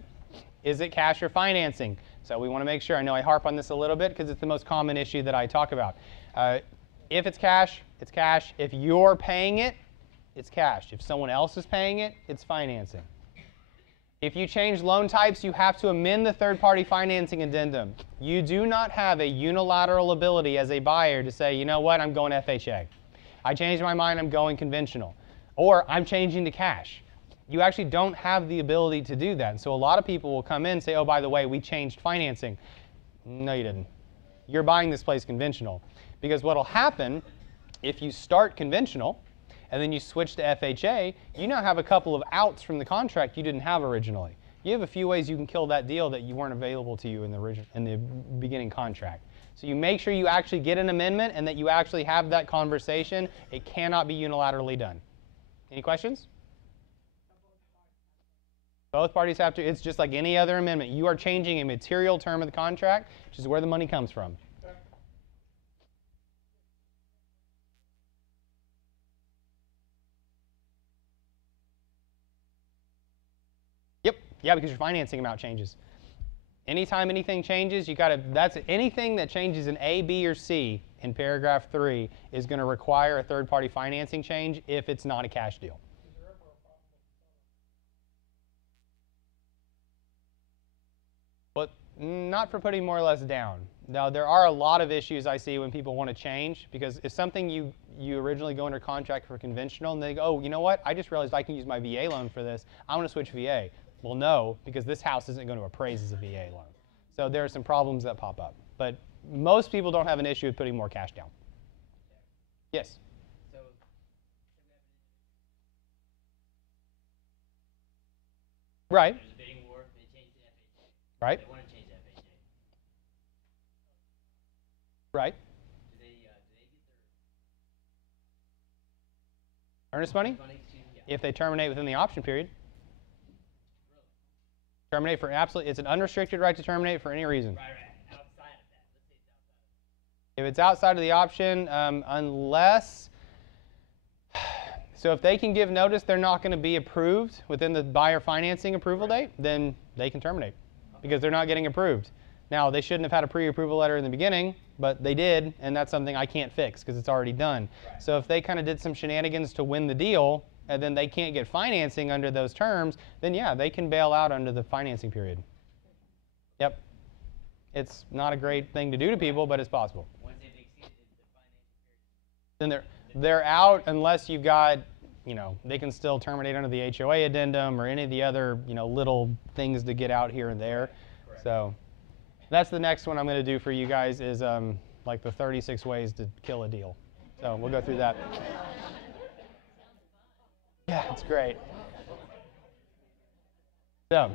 Is it cash or financing? So we want to make sure. I know I harp on this a little bit because it's the most common issue that I talk about. If it's cash, it's cash. If you're paying it, it's cash. If someone else is paying it, it's financing. If you change loan types, you have to amend the third-party financing addendum. You do not have a unilateral ability as a buyer to say, you know what, I'm going FHA. I changed my mind, I'm going conventional. Or I'm changing to cash. You actually don't have the ability to do that. And so a lot of people will come in and say, oh, by the way, we changed financing. No, you didn't. You're buying this place conventional. Because what will happen if you start conventional and then you switch to FHA, you now have a couple of outs from the contract you didn't have originally. You have a few ways you can kill that deal that you weren't available to you in the beginning contract. So you make sure you actually get an amendment and that you actually have that conversation. It cannot be unilaterally done. Any questions? Both parties have to. It's just like any other amendment. You are changing a material term of the contract, which is where the money comes from. Yep. Yeah, because your financing amount changes. Anytime anything changes, you got to. That's anything that changes in A, B, or C in paragraph 3 is going to require a third-party financing change if it's not a cash deal. But not for putting more or less down. Now, there are a lot of issues I see when people want to change, because if something you originally go under contract for conventional, and they go, oh, you know what, I just realized I can use my VA loan for this. I want to switch VA. Well, no, because this house isn't going to appraise as a VA loan. So there are some problems that pop up. But most people don't have an issue with putting more cash down. Yes? So, right. there's a bidding war, they changed the FHA. Right. They want to change the FHA. Right. Do they get Earnest money? their money too? Yeah. If they terminate within the option period. Terminate for absolutely, it's an unrestricted right to terminate for any reason. Right. Outside of that. Let's say it's outside of If it's outside of the option, unless, so if they can give notice they're not going to be approved within the buyer financing approval date, then they can terminate because they're not getting approved. Now, they shouldn't have had a pre-approval letter in the beginning, but they did, and that's something I can't fix because it's already done. Right. So if they kind of did some shenanigans to win the deal, and then they can't get financing under those terms, then yeah, they can bail out under the financing period. Yep. It's not a great thing to do to people, but it's possible. Once they've exceeded the financing period. Then they're out unless you've got, they can still terminate under the HOA addendum or any of the other, little things to get out here and there. Correct. So that's the next one I'm going to do for you guys is like the 36 ways to kill a deal. So we'll go through that. Yeah, it's great. So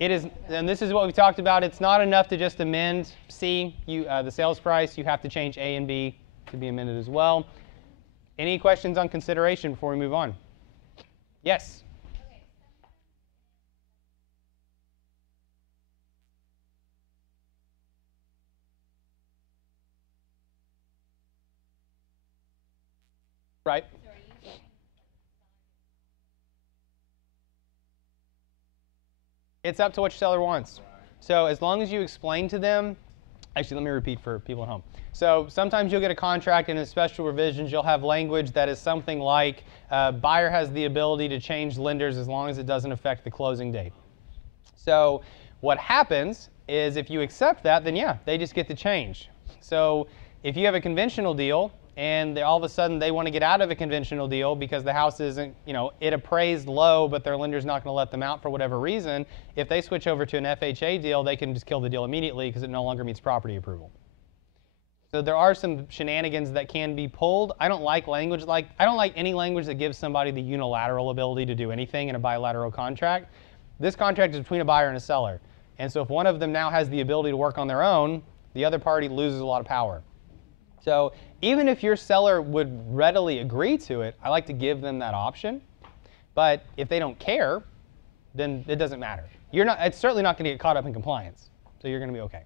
it is, and this is what we talked about. It's not enough to just amend C, the sales price. You have to change A and B to be amended as well. Any questions on consideration before we move on? Yes. Right. It's up to what your seller wants. So as long as you explain to them, actually let me repeat for people at home. So sometimes you'll get a contract and in special revisions you'll have language that is something like buyer has the ability to change lenders as long as it doesn't affect the closing date. So what happens is if you accept that, then yeah, they just get to change. So if you have a conventional deal and all of a sudden they want to get out of a conventional deal because the house isn't, it appraised low, but their lender's not going to let them out for whatever reason, if they switch over to an FHA deal, they can just kill the deal immediately because it no longer meets property approval. So there are some shenanigans that can be pulled. I don't like any language that gives somebody the unilateral ability to do anything in a bilateral contract. This contract is between a buyer and a seller. And so if one of them now has the ability to work on their own, the other party loses a lot of power. So even if your seller would readily agree to it, I like to give them that option. But if they don't care, then it doesn't matter. It's certainly not going to get caught up in compliance. So you're going to be okay.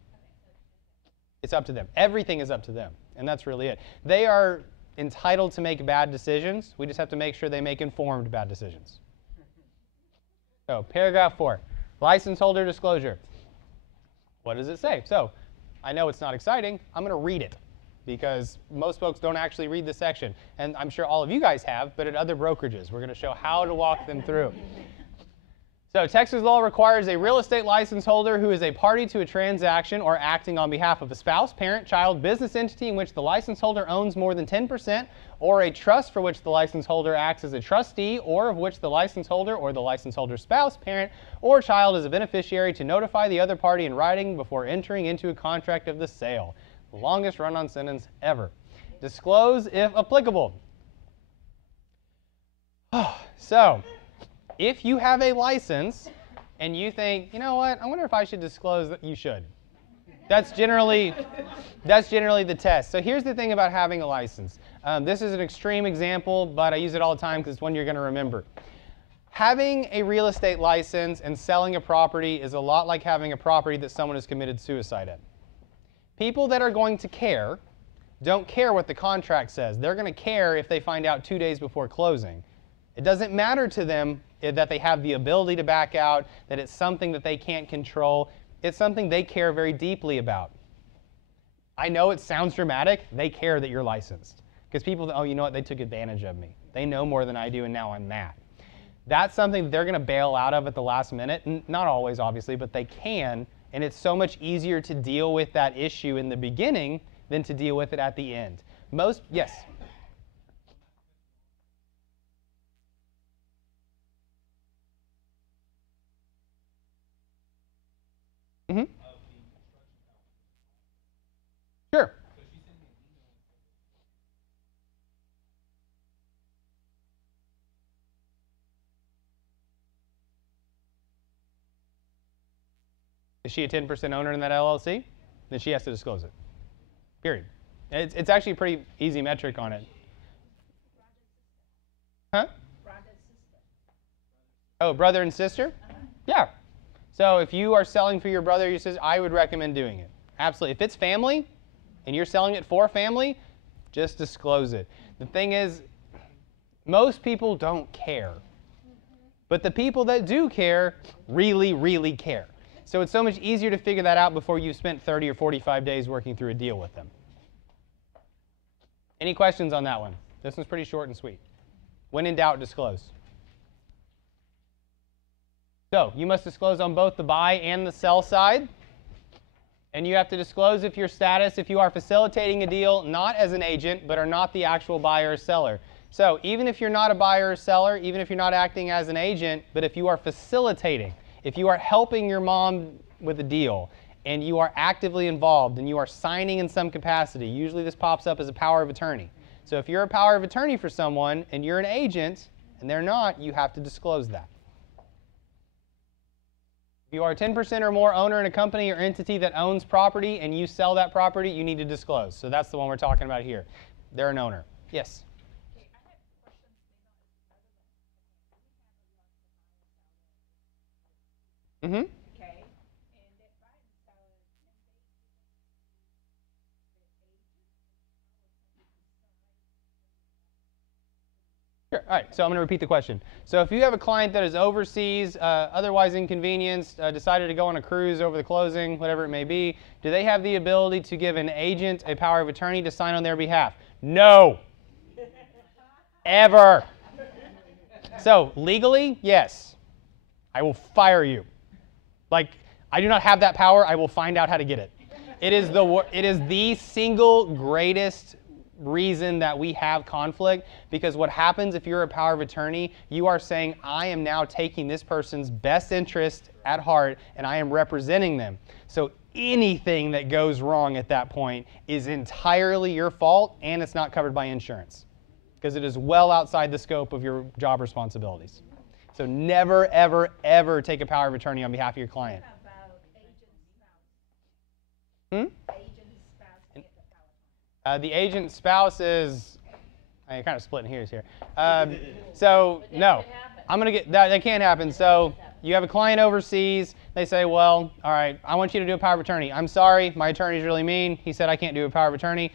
It's up to them. Everything is up to them. And that's really it. They are entitled to make bad decisions. We just have to make sure they make informed bad decisions. So paragraph 4, license holder disclosure. What does it say? So I know it's not exciting. I'm going to read it, because most folks don't actually read this section. And I'm sure all of you guys have, but at other brokerages. We're going to show how to walk them through. So Texas law requires a real estate license holder who is a party to a transaction or acting on behalf of a spouse, parent, child, business entity in which the license holder owns more than 10%, or a trust for which the license holder acts as a trustee, or of which the license holder or the license holder's spouse, parent, or child is a beneficiary, to notify the other party in writing before entering into a contract of the sale. The longest run-on sentence ever. Disclose if applicable. So, if you have a license and you think, you know what, I wonder if I should disclose that, you should. That's generally the test. So here's the thing about having a license. This is an extreme example, but I use it all the time because it's one you're going to remember. Having a real estate license and selling a property is a lot like having a property that someone has committed suicide in. People that are going to care don't care what the contract says. They're going to care if they find out 2 days before closing. It doesn't matter to them that they have the ability to back out, that it's something that they can't control. It's something they care very deeply about. I know it sounds dramatic. They care that you're licensed. Because people, oh, you know what, they took advantage of me. They know more than I do, and now I'm mad. That's something that they're going to bail out of at the last minute. Not always, obviously, but they can. And it's so much easier to deal with that issue in the beginning than to deal with it at the end. Yes? Mm-hmm. Sure. Is she a 10% owner in that LLC? Then she has to disclose it. period. It's actually a pretty easy metric on it. Huh? Oh, brother and sister? Yeah. So if you are selling for your brother or your sister, I would recommend doing it. Absolutely. If it's family and you're selling it for family, just disclose it. The thing is, most people don't care. But the people that do care really, really care. So it's so much easier to figure that out before you've spent 30 or 45 days working through a deal with them. Any questions on that one? This one's pretty short and sweet. When in doubt, disclose. So you must disclose on both the buy and the sell side. And you have to disclose if your status, if you are facilitating a deal, not as an agent, but are not the actual buyer or seller. So even if you're not a buyer or seller, even if you're not acting as an agent, but if you are facilitating, if you are helping your mom with a deal, and you are actively involved, and you are signing in some capacity, usually this pops up as a power of attorney. So if you're a power of attorney for someone, and you're an agent, and they're not, you have to disclose that. If you are a 10% or more owner in a company or entity that owns property, and you sell that property, you need to disclose. So that's the one we're talking about here. They're an owner. Yes? Mm-hmm. Sure. All right, so I'm going to repeat the question. So if you have a client that is overseas, otherwise inconvenienced, decided to go on a cruise over the closing, whatever it may be, do they have the ability to give an agent a power of attorney to sign on their behalf? No. Ever. So legally, yes. I will fire you. Like, I do not have that power. I will find out how to get it. It is the single greatest reason that we have conflict, because what happens if you're a power of attorney, you are saying, I am now taking this person's best interest at heart and I am representing them. So anything that goes wrong at that point is entirely your fault, and it's not covered by insurance because it is well outside the scope of your job responsibilities. So never, ever, ever take a power of attorney on behalf of your client. The agent's spouse is, I'm kind of splitting hairs here. So no, I'm going to get that. That can't happen. So you have a client overseas. They say, well, all right, I want you to do a power of attorney. I'm sorry, my attorney's really mean. He said I can't do a power of attorney.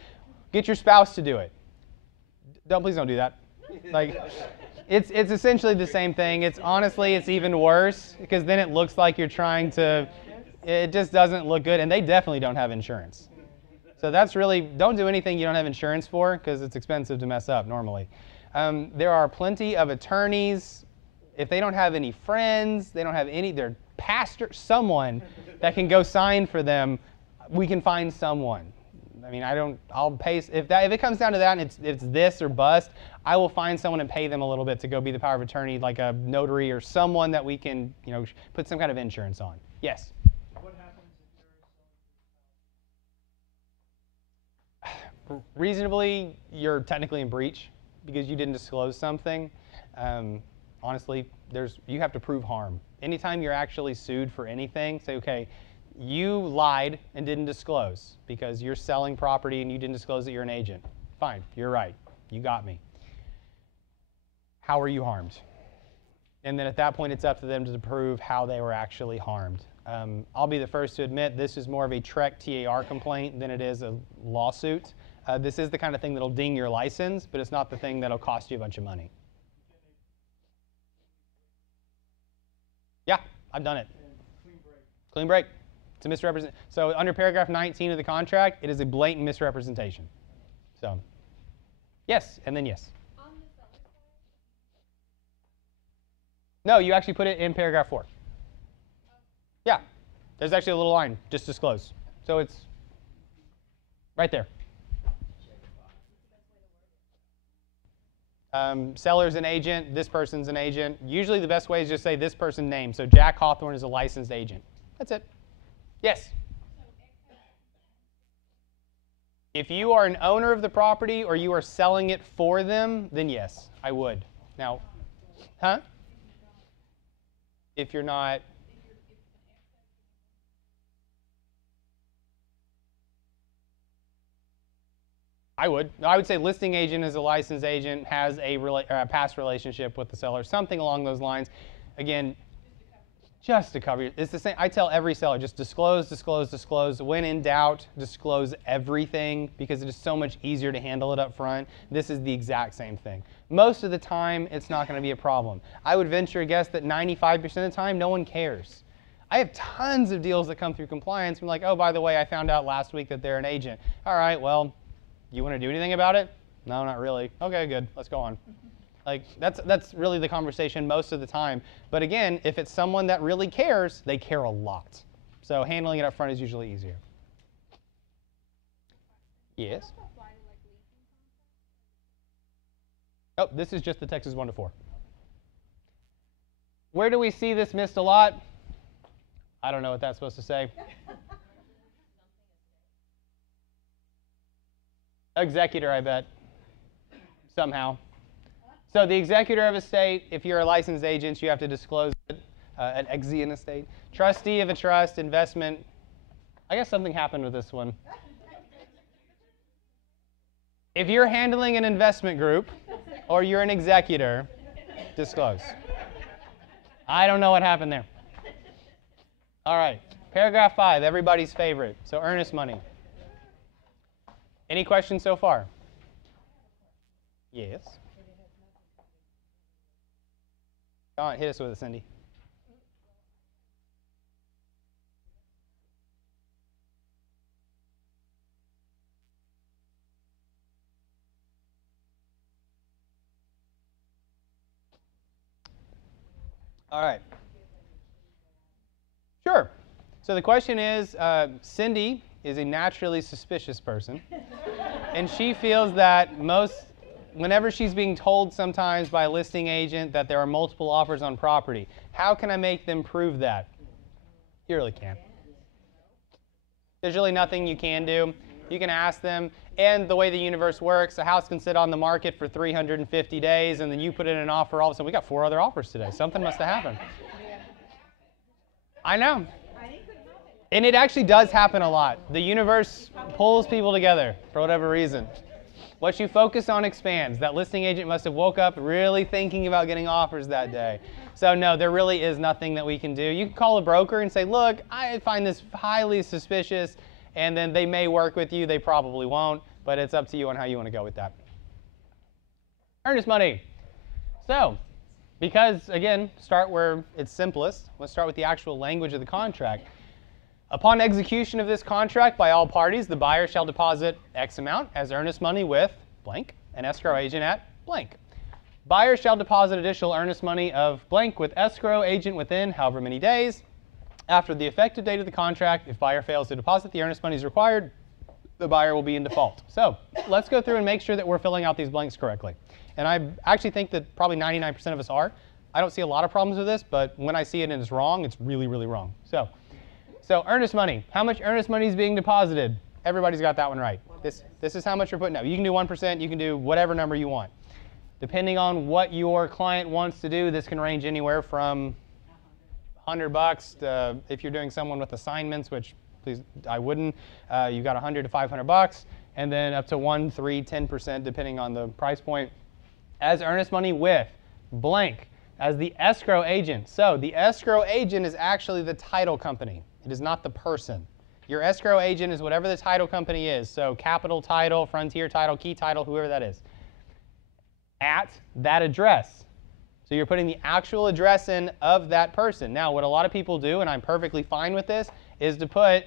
Get your spouse to do it. Please don't do that. Like, it's essentially the same thing. It's honestly, it's even worse because then it looks like you're trying to. It just doesn't look good, and they definitely don't have insurance. So that's really, don't do anything you don't have insurance for because it's expensive to mess up normally. There are plenty of attorneys. If they don't have any friends, they don't have any, their pastor, someone that can go sign for them, we can find someone. I mean, I'll pay, if it comes down to that and it's this or bust, I will find someone and pay them a little bit to go be the power of attorney, like a notary or someone that we can, put some kind of insurance on. Yes? Reasonably, you're technically in breach because you didn't disclose something. Honestly, you have to prove harm. Anytime you're actually sued for anything, say, okay, you lied and didn't disclose because you're selling property and you didn't disclose that you're an agent. Fine, you're right. You got me. How were you harmed? And then at that point, it's up to them to prove how they were actually harmed. I'll be the first to admit this is more of a TREC TAR complaint than it is a lawsuit. This is the kind of thing that'll ding your license, but it's not the thing that'll cost you a bunch of money. Yeah, I've done it. Clean break. It's a misrepresentation. So under paragraph 19 of the contract, it is a blatant misrepresentation. So, yes, and then yes. No, you actually put it in paragraph 4. Yeah, there's actually a little line, just disclose. So it's right there. Seller's an agent, this person's an agent. Usually the best way is just say this person's name. So Jack Hawthorne is a licensed agent. That's it. Yes? If you are an owner of the property or you are selling it for them, then yes, I would. Now, huh? If you're not. I would. I would say listing agent is a licensed agent, has a past relationship with the seller, something along those lines. Again, just to cover it. It's the same. I tell every seller, just disclose, disclose, disclose. When in doubt, disclose everything because it is so much easier to handle it up front. This is the exact same thing. Most of the time, it's not going to be a problem. I would venture a guess that 95% of the time, no one cares. I have tons of deals that come through compliance. I'm like, oh, by the way, I found out last week that they're an agent. All right, well, you want to do anything about it? No, not really. Okay, good. Let's go on. Like, that's really the conversation most of the time. But again, if it's someone that really cares, they care a lot. So handling it up front is usually easier. Yes? Oh, this is just the Texas 1 to 4. Where do we see this missed a lot? I don't know what that's supposed to say. Executor, I bet. Somehow. So the executor of estate, if you're a licensed agent, you have to disclose it. An exian estate. Trustee of a trust, investment. I guess something happened with this one. If you're handling an investment group or you're an executor, disclose. I don't know what happened there. All right, paragraph 5, everybody's favorite. So earnest money. Any questions so far? Yes. Go on, hit us with it, Cindy. All right. Sure. So the question is, Cindy is a naturally suspicious person, and she feels that whenever she's being told sometimes by a listing agent that there are multiple offers on property, how can I make them prove that? You really can't. There's really nothing you can do. You can ask them, and the way the universe works, a house can sit on the market for 350 days, and then you put in an offer, all of a sudden, we got 4 other offers today. Something must have happened. I know. And it actually does happen a lot. The universe pulls people together for whatever reason. What you focus on expands. That listing agent must have woke up really thinking about getting offers that day. So no, there really is nothing that we can do. You can call a broker and say, look, I find this highly suspicious, and then they may work with you. They probably won't, but it's up to you on how you want to go with that. Earnest money. So, because, again, start where it's simplest. Let's start with the actual language of the contract. Upon execution of this contract by all parties, the buyer shall deposit X amount as earnest money with blank, an escrow agent at blank. Buyer shall deposit additional earnest money of blank with escrow agent within however many days after the effective date of the contract. If buyer fails to deposit the earnest money is required, the buyer will be in default. So let's go through and make sure that we're filling out these blanks correctly. And I actually think that probably 99% of us are. I don't see a lot of problems with this, but when I see it and it's wrong, it's really, really wrong. So earnest money. How much earnest money is being deposited? Everybody's got that one right. This is how much you're putting out. You can do 1%. You can do whatever number you want. Depending on what your client wants to do, this can range anywhere from $100 to, if you're doing someone with assignments, which please I wouldn't, you got $100 to $500, and then up to 1%, 3%, 10% depending on the price point. As earnest money with blank as the escrow agent. So the escrow agent is actually the title company. It is not the person. Your escrow agent is whatever the title company is. So Capital Title, Frontier Title, Key Title, whoever that is. At that address. So you're putting the actual address in of that person. Now, what a lot of people do, and I'm perfectly fine with this, is to put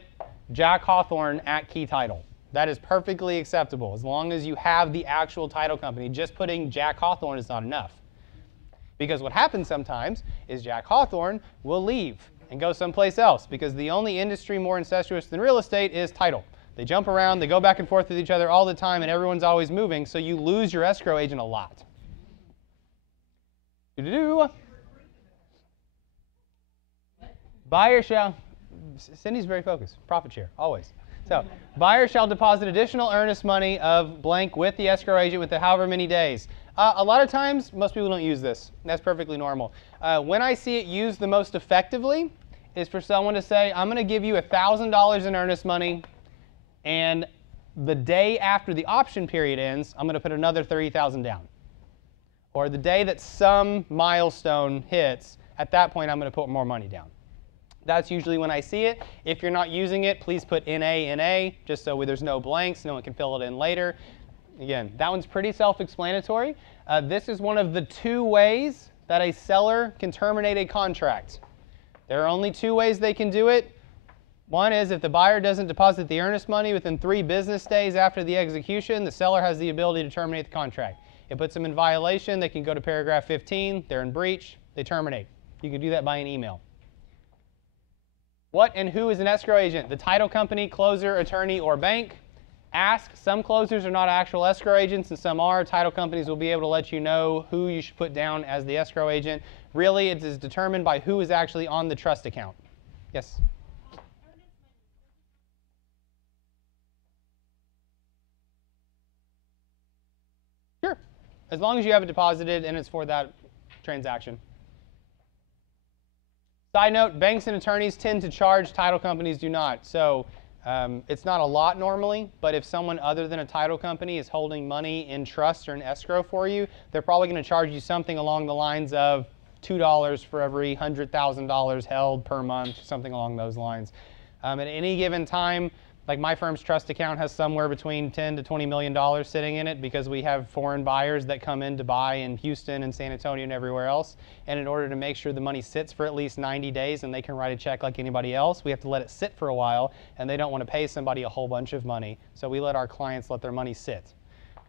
Jack Hawthorne at Key Title. That is perfectly acceptable as long as you have the actual title company. Just putting Jack Hawthorne is not enough. Because what happens sometimes is Jack Hawthorne will leave and go someplace else because the only industry more incestuous than real estate is title. They jump around, they go back and forth with each other all the time, and everyone's always moving, so you lose your escrow agent a lot. Buyer shall, Cindy's very focused, profit share, always. So, buyer shall deposit additional earnest money of blank with the escrow agent within however many days. A lot of times, most people don't use this. That's perfectly normal. When I see it used the most effectively is for someone to say, I'm going to give you $1,000 in earnest money, and the day after the option period ends, I'm going to put another $30,000 down. Or the day that some milestone hits, at that point I'm going to put more money down. That's usually when I see it. If you're not using it, please put NA, NA, just so there's no blanks, no one can fill it in later. Again, that one's pretty self-explanatory. This is one of the 2 ways that a seller can terminate a contract. There are only 2 ways they can do it. One is if the buyer doesn't deposit the earnest money within 3 business days after the execution, the seller has the ability to terminate the contract. It puts them in violation. They can go to paragraph 15. They're in breach. They terminate. You can do that by an email. What and who is an escrow agent? The title company, closer, attorney, or bank. Ask. Some closers are not actual escrow agents and some are. Title companies will be able to let you know who you should put down as the escrow agent. Really, it is determined by who is actually on the trust account. Yes? Sure. As long as you have it deposited and it's for that transaction. Side note, banks and attorneys tend to charge, title companies do not. So it's not a lot normally, but if someone other than a title company is holding money in trust or in escrow for you, they're probably going to charge you something along the lines of $2 for every $100,000 held per month, something along those lines. At any given time, like my firm's trust account has somewhere between $10 to $20 million sitting in it because we have foreign buyers that come in to buy in Houston and San Antonio and everywhere else. And in order to make sure the money sits for at least 90 days and they can write a check like anybody else, we have to let it sit for a while, and they don't want to pay somebody a whole bunch of money. So we let our clients let their money sit.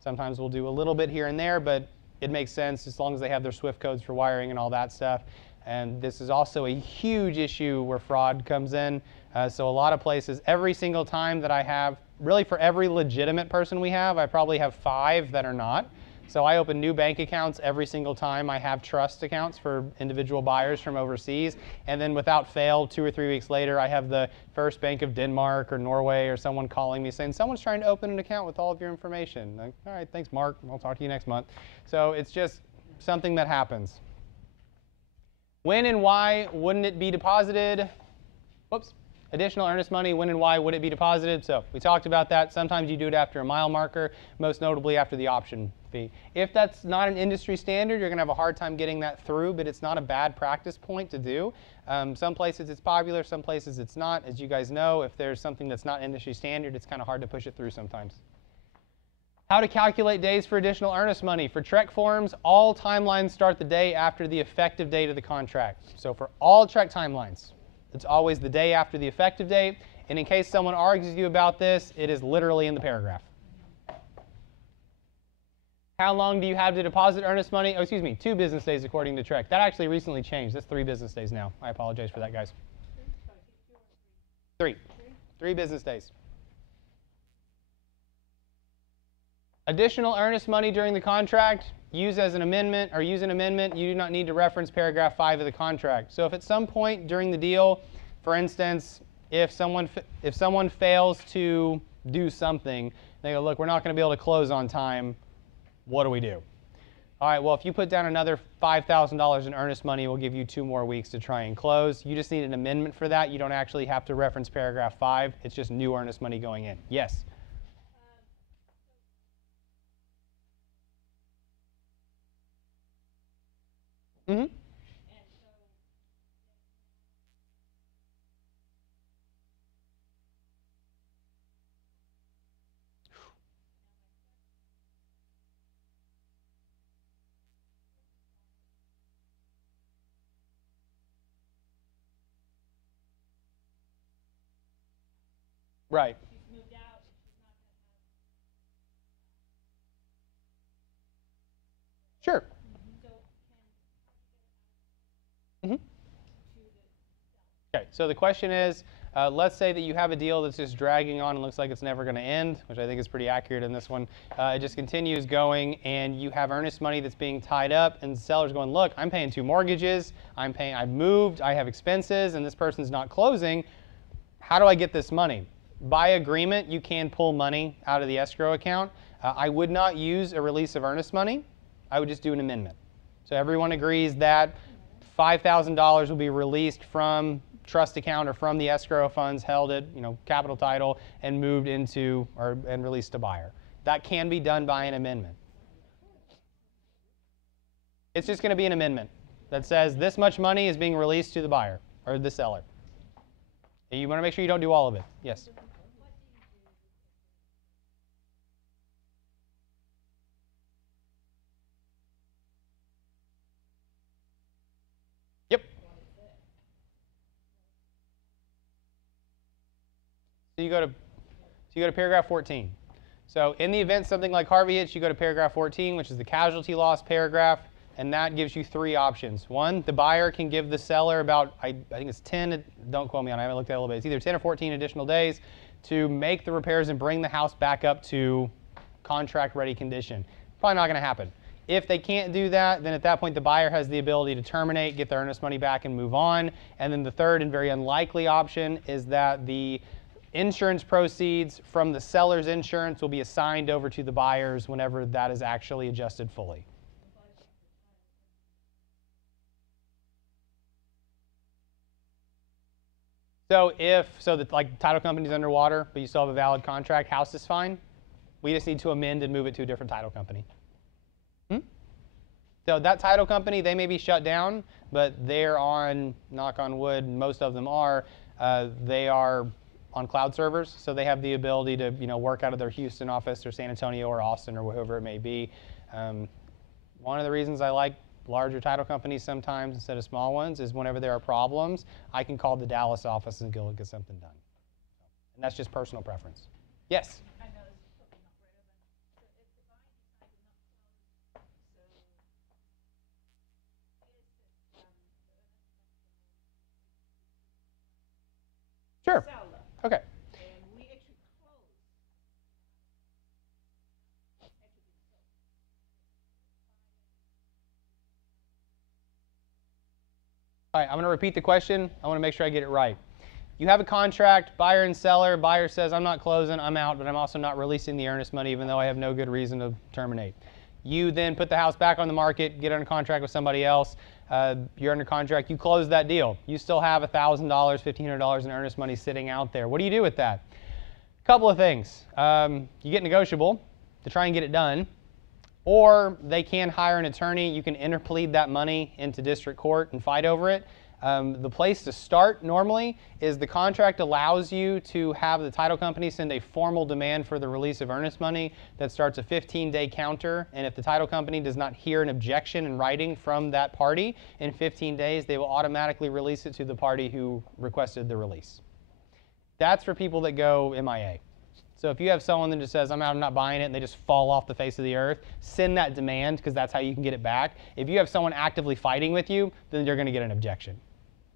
Sometimes we'll do a little bit here and there, but it makes sense as long as they have their SWIFT codes for wiring and all that stuff. And this is also a huge issue where fraud comes in. So a lot of places, every single time that I have, really for every legitimate person we have, I probably have 5 that are not. So I open new bank accounts every single time I have trust accounts for individual buyers from overseas. And then without fail, 2 or 3 weeks later, I have the First Bank of Denmark or Norway or someone calling me saying, someone's trying to open an account with all of your information. Like, all right, thanks, Mark. I'll talk to you next month. So it's just something that happens. When and why wouldn't it be deposited? Whoops. Additional earnest money, when and why would it be deposited? So we talked about that. Sometimes you do it after a mile marker, most notably after the option fee. If that's not an industry standard, you're going to have a hard time getting that through, but it's not a bad practice point to do. Some places it's popular, some places it's not. As you guys know, if there's something that's not industry standard, it's kind of hard to push it through sometimes. How to calculate days for additional earnest money. For TREC forms, all timelines start the day after the effective date of the contract. So for all TREC timelines, it's always the day after the effective date. And in case someone argues with you about this, it is literally in the paragraph. How long do you have to deposit earnest money? Oh, excuse me, 2 business days according to TREC. That actually recently changed. That's 3 business days now. I apologize for that, guys. 3. 3 business days. Additional earnest money during the contract, use as an amendment or use an amendment. You do not need to reference paragraph 5 of the contract. So if at some point during the deal, for instance, if someone fails to do something, they go, look, we're not going to be able to close on time. What do we do? All right, well, if you put down another $5,000 in earnest money, we'll give you 2 more weeks to try and close. You just need an amendment for that. You don't actually have to reference paragraph 5. It's just new earnest money going in. Yes? Mm-hmm. Right. Sure. Mm-hmm. Okay, so the question is, let's say that you have a deal that's just dragging on and looks like it's never going to end, which I think is pretty accurate in this one. It just continues going, and you have earnest money that's being tied up, and the seller's going, look, I'm paying 2 mortgages, I've moved, I have expenses, and this person's not closing. How do I get this money? By agreement, you can pull money out of the escrow account. I would not use a release of earnest money. I would just do an amendment. So everyone agrees that $5,000 will be released from trust account or from the escrow funds held at capital title and moved into and released to buyer. That can be done by an amendment. It's just going to be an amendment that says this much money is being released to the buyer or the seller. And you want to make sure you don't do all of it. Yes? Yep. So you go to paragraph 14. So in the event something like Harvey hits, you go to paragraph 14, which is the casualty loss paragraph, and that gives you 3 options. 1, the buyer can give the seller about, I think it's 10, don't quote me on it, I haven't looked at it a little bit, it's either 10 or 14 additional days to make the repairs and bring the house back up to contract-ready condition. Probably not going to happen. If they can't do that, then at that point the buyer has the ability to terminate, get their earnest money back, and move on. And then the third and very unlikely option is that the insurance proceeds from the seller's insurance will be assigned over to the buyers whenever that is actually adjusted fully. So like title company's underwater, but you still have a valid contract, house is fine. We just need to amend and move it to a different title company. So that title company, they may be shut down, but they're on, knock on wood, most of them are, they are on cloud servers, so they have the ability to work out of their Houston office or San Antonio or Austin or wherever it may be. One of the reasons I like larger title companies sometimes instead of small ones is whenever there are problems, I can call the Dallas office and go get something done. And that's just personal preference. Yes? I know this is probably not relevant. So if the buyer decides not to close, so is it Sure. seller, Okay. and we actually close. All right, I'm going to repeat the question. I want to make sure I get it right. You have a contract, buyer and seller. Buyer says, I'm not closing, I'm out, but I'm also not releasing the earnest money even though I have no good reason to terminate. You then put the house back on the market, get under contract with somebody else. You're under contract, you close that deal. You still have $1,000, $1,500 in earnest money sitting out there. What do you do with that? A couple of things. You get negotiable to try and get it done, or they can hire an attorney. You can interplead that money into district court and fight over it. The place to start normally is the contract allows you to have the title company send a formal demand for the release of earnest money that starts a 15-day counter. And if the title company does not hear an objection in writing from that party in 15 days, they will automatically release it to the party who requested the release. That's for people that go MIA. So if you have someone that just says, I'm out, I'm not buying it, and they just fall off the face of the earth, send that demand because that's how you can get it back. If you have someone actively fighting with you, then you're going to get an objection.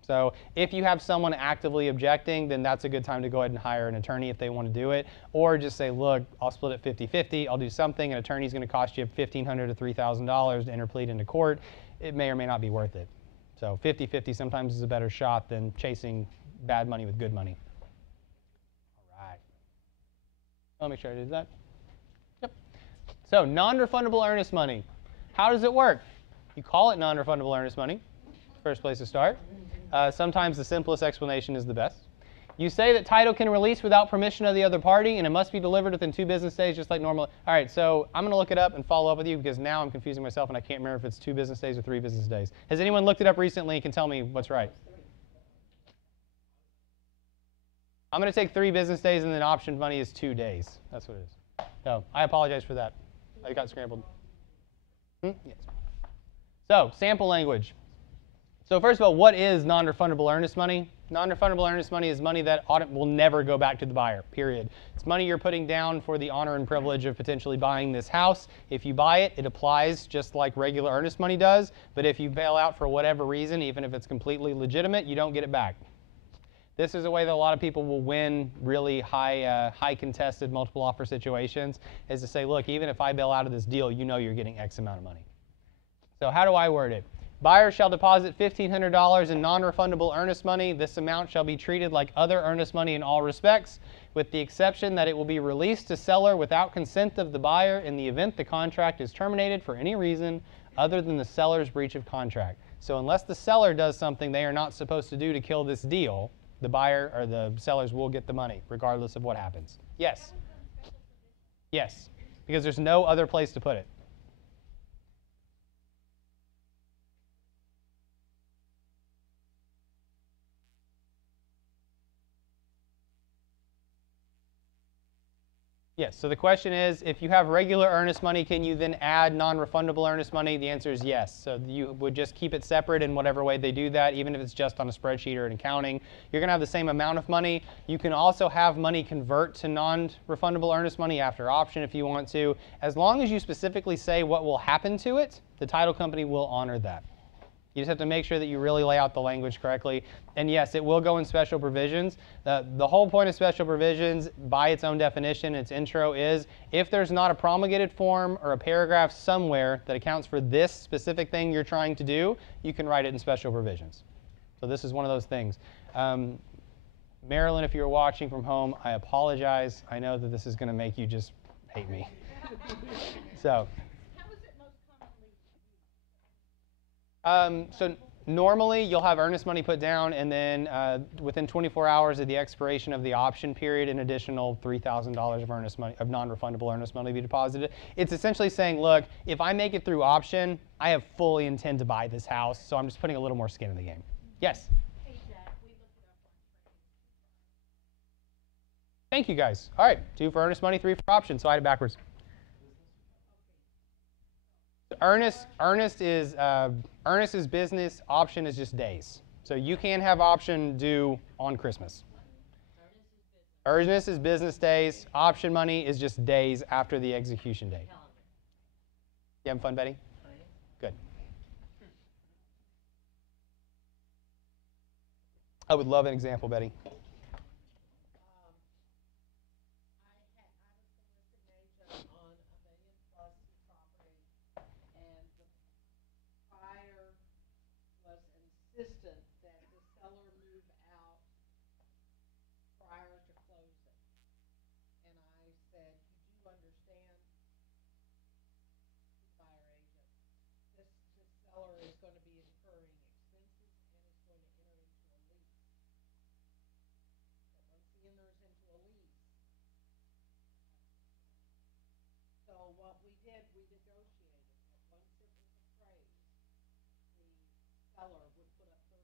So if you have someone actively objecting, then that's a good time to go ahead and hire an attorney if they want to do it. Or just say, look, I'll split it 50-50. I'll do something. An attorney's going to cost you $1,500 to $3,000 to interplead into court. It may or may not be worth it. So 50-50 sometimes is a better shot than chasing bad money with good money. All right. I'll make sure I did that. Yep. So non-refundable earnest money. How does it work? You call it non-refundable earnest money. First place to start. Sometimes the simplest explanation is the best. You say that title can release without permission of the other party, and it must be delivered within 2 business days, just like normal. All right, so I'm going to look it up and follow up with you because now I'm confusing myself and I can't remember if it's 2 business days or 3 business days. Has anyone looked it up recently and can tell me what's right? I'm going to take 3 business days, and then option money is 2 days. That's what it is. So I apologize for that. I got scrambled. Yes. So sample language. So first of all, what is non-refundable earnest money? Non-refundable earnest money is money that will never go back to the buyer, period. It's money you're putting down for the honor and privilege of potentially buying this house. If you buy it, it applies just like regular earnest money does. But if you bail out for whatever reason, even if it's completely legitimate, you don't get it back. This is a way that a lot of people will win really high contested multiple offer situations, is to say, look, even if I bail out of this deal, you know you're getting X amount of money. So how do I word it? Buyer shall deposit $1,500 in non-refundable earnest money. This amount shall be treated like other earnest money in all respects, with the exception that it will be released to seller without consent of the buyer in the event the contract is terminated for any reason other than the seller's breach of contract. So unless the seller does something they are not supposed to do to kill this deal, the buyer or the sellers will get the money regardless of what happens. Yes. Yes, because there's no other place to put it. Yes, so the question is, if you have regular earnest money, can you then add non-refundable earnest money? The answer is yes. So you would just keep it separate in whatever way they do that, even if it's just on a spreadsheet or an accounting. You're going to have the same amount of money. You can also have money convert to non-refundable earnest money after option if you want to. As long as you specifically say what will happen to it, the title company will honor that. You just have to make sure that you really lay out the language correctly. And yes, it will go in special provisions. The whole point of special provisions, by its own definition, its intro is, if there's not a promulgated form or a paragraph somewhere that accounts for this specific thing you're trying to do, you can write it in special provisions. So this is one of those things. Marilyn, if you're watching from home, I apologize. I know that this is going to make you just hate me. So. So normally you'll have earnest money put down, and then within 24 hours of the expiration of the option period, an additional $3,000 of earnest money, of non-refundable earnest money, be deposited. It's essentially saying, look, if I make it through option, I have fully intend to buy this house, so I'm just putting a little more skin in the game. Yes. Hey Jack, we looked it up on TREC. Thank you guys. All right, 2 for earnest money, 3 for option. So I had it backwards. Earnest is business. Option is just days. So you can have option due on Christmas. Earnest is business days. Option money is just days after the execution date. You having fun, Betty? Good. I would love an example, Betty. Insistent that the seller move out prior to closing. And I said, you do understand, buyer agent, this seller is going to be incurring expenses and is going to enter into a lease. So once he enters into a lease, so what we did, we negotiated that once it was appraised, the seller would put up $30,000.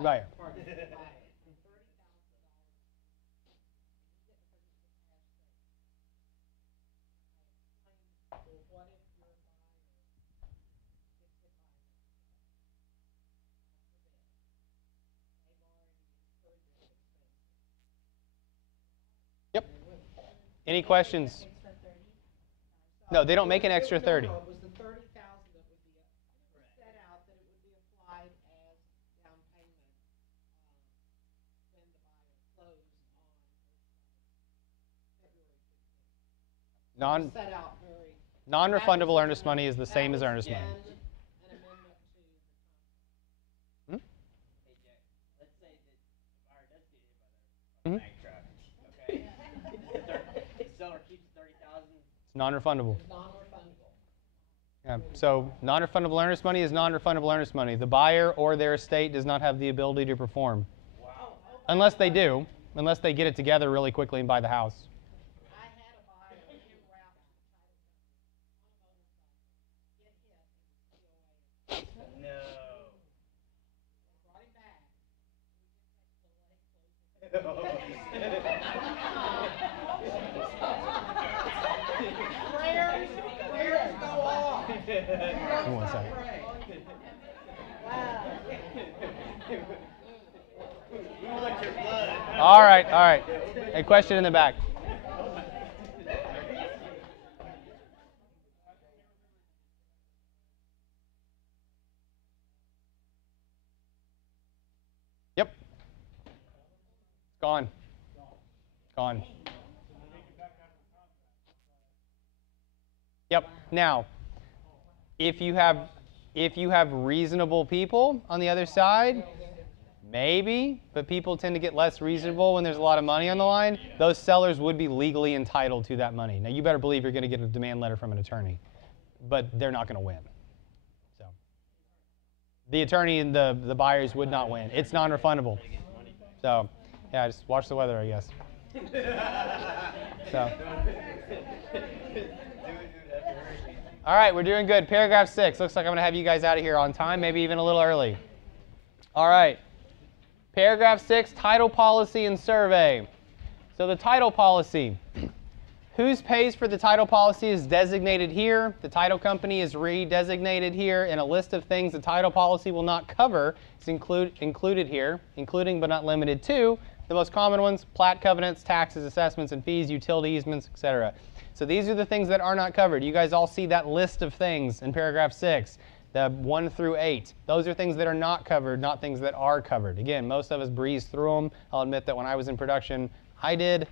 Right. Pardon, $30,000. What if your buyer gets hit by an they've already incurred this expense. Yep. Any questions? No, they don't make an extra 30. No, it was the 30,000 that would be set out that it would be applied as down payment when the buyer closed on February 15th. Set out very. Non-refundable earnest money is the same as earnest money. An amendment to the contract. Hey Jack, let's say that the buyer does get hit by the bank truck, okay? The seller keeps 30,000. It's non-refundable. It's non-refundable. Yeah. So non-refundable earnest money is non-refundable earnest money. The buyer or their estate does not have the ability to perform. Wow. Unless they do. Unless they get it together really quickly and buy the house. I had a buyer en route to the title company on a motorcycle, get hit, and was No. brought him back. Prayers go on. Give me one second. All right, all right. A question in the back. Yep. Gone. Gone. Yep. Now, if you have reasonable people on the other side, Maybe, but people tend to get less reasonable when there's a lot of money on the line. Those sellers would be legally entitled to that money. Now, you better believe you're going to get a demand letter from an attorney, but they're not going to win. So, the attorney and the buyers would not win. It's non-refundable. So, yeah, just watch the weather, I guess. So. All right, we're doing good. Paragraph 6. Looks like I'm going to have you guys out of here on time, maybe even a little early. All right. Paragraph 6, title policy and survey. So the title policy. Whose pays for the title policy is designated here. The title company is redesignated here, and a list of things the title policy will not cover is included here, including but not limited to the most common ones: plat covenants, taxes, assessments, and fees, utility easements, etc. So these are the things that are not covered. You guys all see that list of things in paragraph 6, the 1 through 8. Those are things that are not covered, not things that are covered. Again, most of us breeze through them. I'll admit that when I was in production, I did,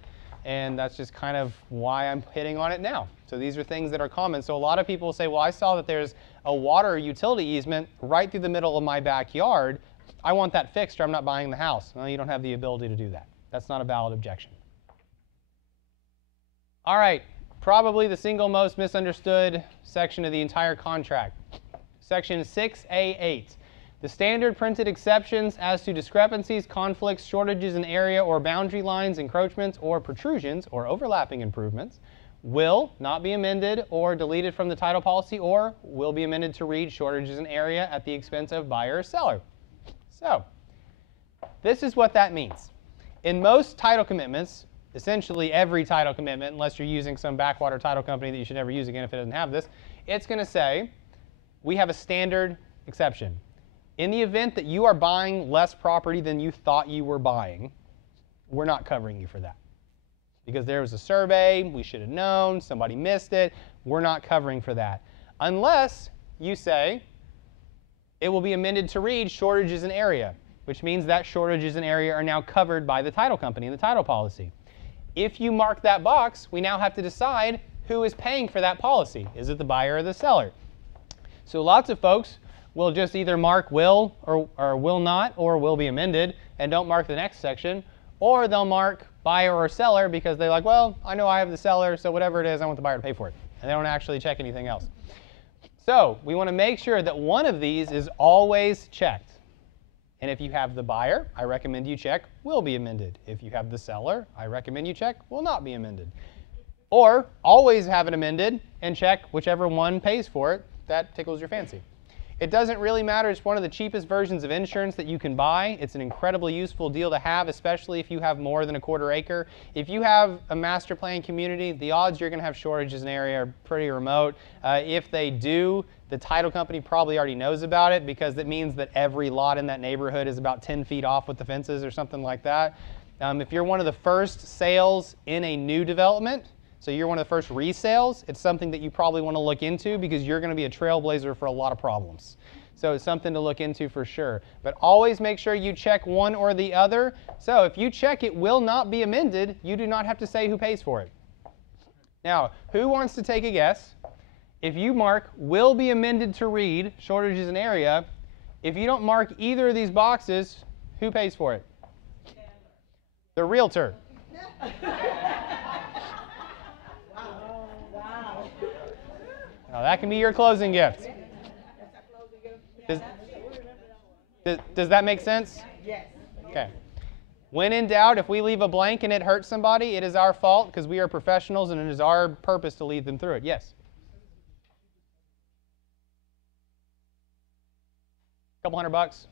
and that's just kind of why I'm hitting on it now. So these are things that are common. So a lot of people will say, well, I saw that there's a water utility easement right through the middle of my backyard. I want that fixed or I'm not buying the house. Well, you don't have the ability to do that. That's not a valid objection. All right. Probably the single most misunderstood section of the entire contract. Section 6A8. The standard printed exceptions as to discrepancies, conflicts, shortages in area or boundary lines, encroachments, or protrusions, or overlapping improvements will not be amended or deleted from the title policy, or will be amended to read shortages in area at the expense of buyer or seller. So, this is what that means. In most title commitments, essentially every title commitment, unless you're using some backwater title company that you should never use again if it doesn't have this, it's going to say, we have a standard exception. In the event that you are buying less property than you thought you were buying, we're not covering you for that. Because there was a survey, we should have known, somebody missed it, we're not covering for that. Unless you say, it will be amended to read shortages in area, which means that shortages in area are now covered by the title company in the title policy. If you mark that box, we now have to decide who is paying for that policy. Is it the buyer or the seller? So lots of folks will just either mark will or will not or will be amended and don't mark the next section, or they'll mark buyer or seller because they're like, well, I know I have the seller, so whatever it is, I want the buyer to pay for it. And they don't actually check anything else. So we want to make sure that one of these is always checked. And if you have the buyer, I recommend you check will be amended. If you have the seller, I recommend you check will not be amended. Or always have it amended and check whichever one pays for it that tickles your fancy. It doesn't really matter. It's one of the cheapest versions of insurance that you can buy. It's an incredibly useful deal to have, especially if you have more than a quarter acre. If you have a master plan community, the odds you're going to have shortages in area are pretty remote. If they do, the title company probably already knows about it because it means that every lot in that neighborhood is about 10 feet off with the fences or something like that. If you're one of the first sales in a new development, so you're one of the first resales, it's something that you probably want to look into because you're going to be a trailblazer for a lot of problems. So it's something to look into for sure. But always make sure you check one or the other. So if you check it will not be amended, you do not have to say who pays for it. Now, who wants to take a guess? If you mark will be amended to read shortages in area, if you don't mark either of these boxes, who pays for it? The realtor. Now that can be your closing gift. Does that make sense? Yes. Okay. When in doubt, if we leave a blank and it hurts somebody, it is our fault because we are professionals and it is our purpose to lead them through it. Yes? A couple $100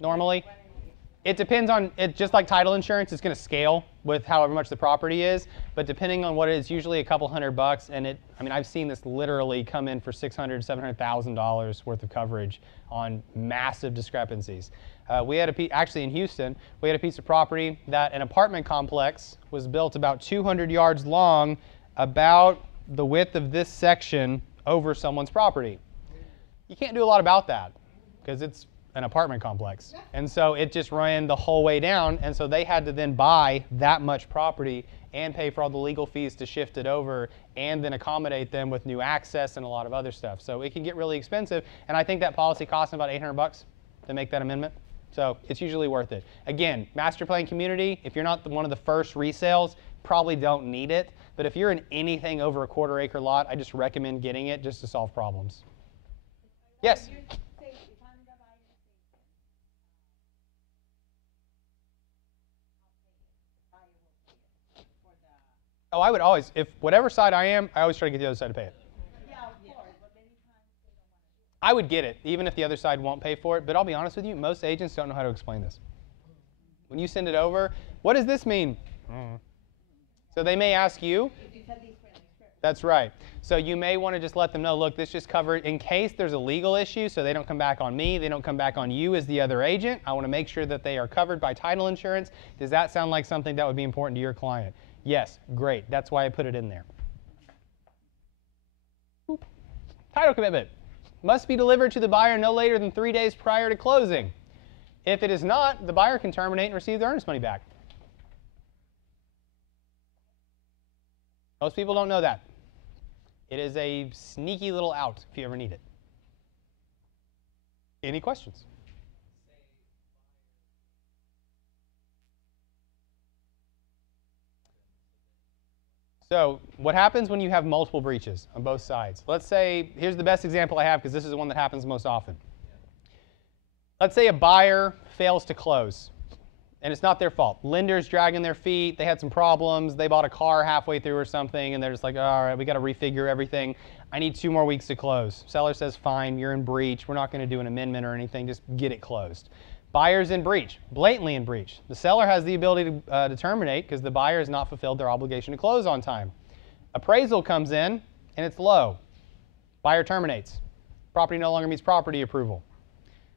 normally. It depends on, just like title insurance, it's going to scale with however much the property is. But depending on what it is, usually a couple $100. And I've seen this literally come in for $600,000, $700,000 worth of coverage on massive discrepancies. We had actually in Houston, we had a piece of property that an apartment complex was built about 200 yards long, about the width of this section over someone's property. You can't do a lot about that because it's an apartment complex. And so it just ran the whole way down, and so they had to then buy that much property and pay for all the legal fees to shift it over and then accommodate them with new access and a lot of other stuff. So it can get really expensive, and I think that policy cost them about $800 to make that amendment So it's usually worth it. Again, master plan community, if you're not one of the first resales, probably don't need it. But if you're in anything over a quarter-acre lot, I just recommend getting it just to solve problems. Yes? Oh, I would always, if whatever side I am, I always try to get the other side to pay it. I would get it, even if the other side won't pay for it. But I'll be honest with you, most agents don't know how to explain this. When you send it over, what does this mean? So they may ask you. That's right. So you may want to just let them know, look, this just covered in case there's a legal issue, so they don't come back on me, they don't come back on you as the other agent. I want to make sure that they are covered by title insurance. Does that sound like something that would be important to your client? Yes, great. That's why I put it in there. Boop. Title commitment. Must be delivered to the buyer no later than 3 days prior to closing. If it is not, the buyer can terminate and receive their earnest money back. Most people don't know that. It is a sneaky little out if you ever need it. Any questions? So what happens when you have multiple breaches on both sides? Let's say, here's the best example I have because this is the one that happens most often. Let's say a buyer fails to close, and it's not their fault. Lender's dragging their feet, they had some problems, they bought a car halfway through or something, and they're just like, all right, we got to refigure everything. I need 2 more weeks to close. Seller says, fine, you're in breach. We're not going to do an amendment or anything, just get it closed. Buyer's in breach, blatantly in breach. The seller has the ability to terminate because the buyer has not fulfilled their obligation to close on time. Appraisal comes in and it's low. Buyer terminates. Property no longer meets property approval.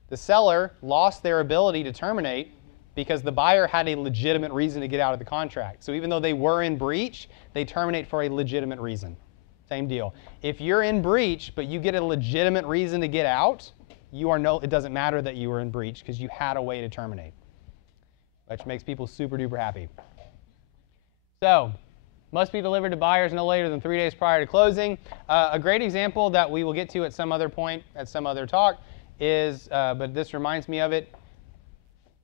The seller lost their ability to terminate because the buyer had a legitimate reason to get out of the contract. So even though they were in breach, they terminate for a legitimate reason. Same deal. If you're in breach but you get a legitimate reason to get out, it doesn't matter that you were in breach because you had a way to terminate, which makes people super duper happy. So, must be delivered to buyers no later than 3 days prior to closing. A great example that we will get to at some other point, at some other talk, is, but this reminds me of it,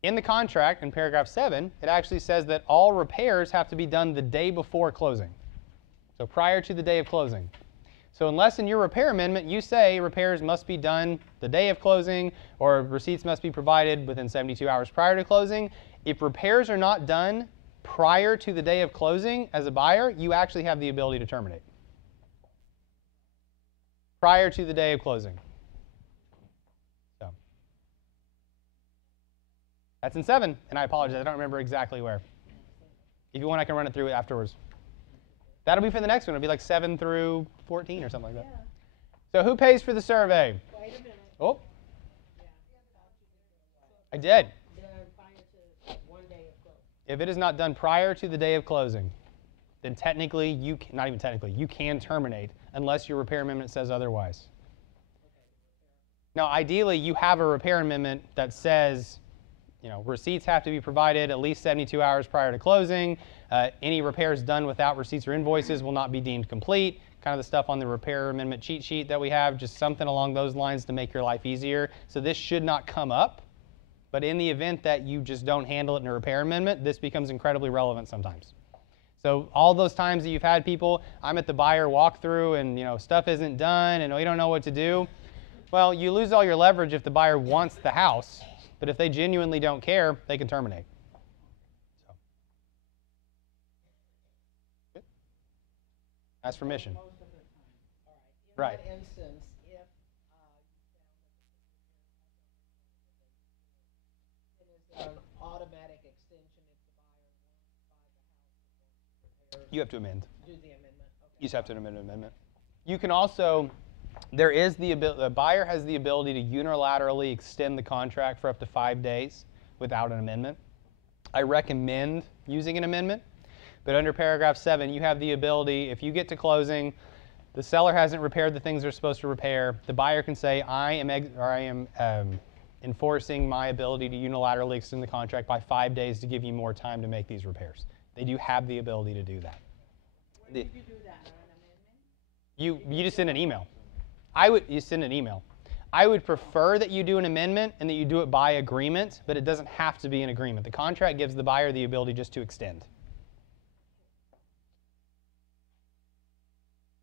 in the contract, in paragraph 7, it actually says that all repairs have to be done the day before closing. So prior to the day of closing. So unless in your repair amendment you say repairs must be done the day of closing or receipts must be provided within 72 hours prior to closing, if repairs are not done prior to the day of closing as a buyer, you actually have the ability to terminate. Prior to the day of closing. So that's in 7, and I apologize, I don't remember exactly where. If you want, I can run it through afterwards. That'll be for the next one. It'll be like 7 through 14 or something like that. So who pays for the survey? Wait a minute. Oh. I did. If it is not done prior to the day of closing, then technically, not even technically, you can terminate unless your repair amendment says otherwise. Now, ideally, you have a repair amendment that says, receipts have to be provided at least 72 hours prior to closing. Any repairs done without receipts or invoices will not be deemed complete. Kind of the stuff on the repair amendment cheat sheet that we have, just something along those lines to make your life easier. So this should not come up. But in the event that you just don't handle it in a repair amendment, this becomes incredibly relevant sometimes. So all those times that you've had people, I'm at the buyer walkthrough and stuff isn't done and we don't know what to do. Well, you lose all your leverage if the buyer wants the house. But if they genuinely don't care, they can terminate. So. Good. Ask for permission. Right. In that instance, if it is an automatic extension if the buyer wants to buy the house. You have to amend. Do the amendment. Okay. You just have to amend an amendment. You can also, the buyer has the ability to unilaterally extend the contract for up to 5 days without an amendment. I recommend using an amendment, but under paragraph 7, you have the ability, if you get to closing, the seller hasn't repaired the things they're supposed to repair, the buyer can say, I am enforcing my ability to unilaterally extend the contract by 5 days to give you more time to make these repairs. They do have the ability to do that. Where did you do that? An amendment? You just send an email. You send an email. I would prefer that you do an amendment and that you do it by agreement, but it doesn't have to be an agreement. The contract gives the buyer the ability just to extend.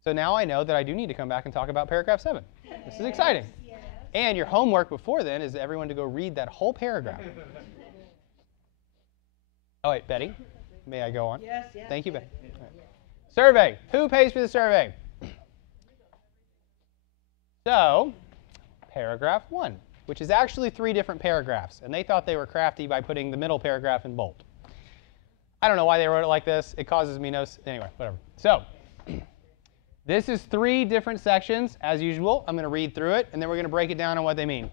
So now I know that I do need to come back and talk about paragraph 7. This is exciting. Yes. And your homework before then is everyone to go read that whole paragraph. Oh, wait, Betty, may I go on? Yes, yes. Thank you, Betty. All right. Survey. Who pays for the survey? So, paragraph 1, which is actually 3 different paragraphs. And they thought they were crafty by putting the middle paragraph in bold. I don't know why they wrote it like this. It causes me no... Anyway, whatever. So, this is 3 different sections, as usual. I'm going to read through it, and then we're going to break it down on what they mean.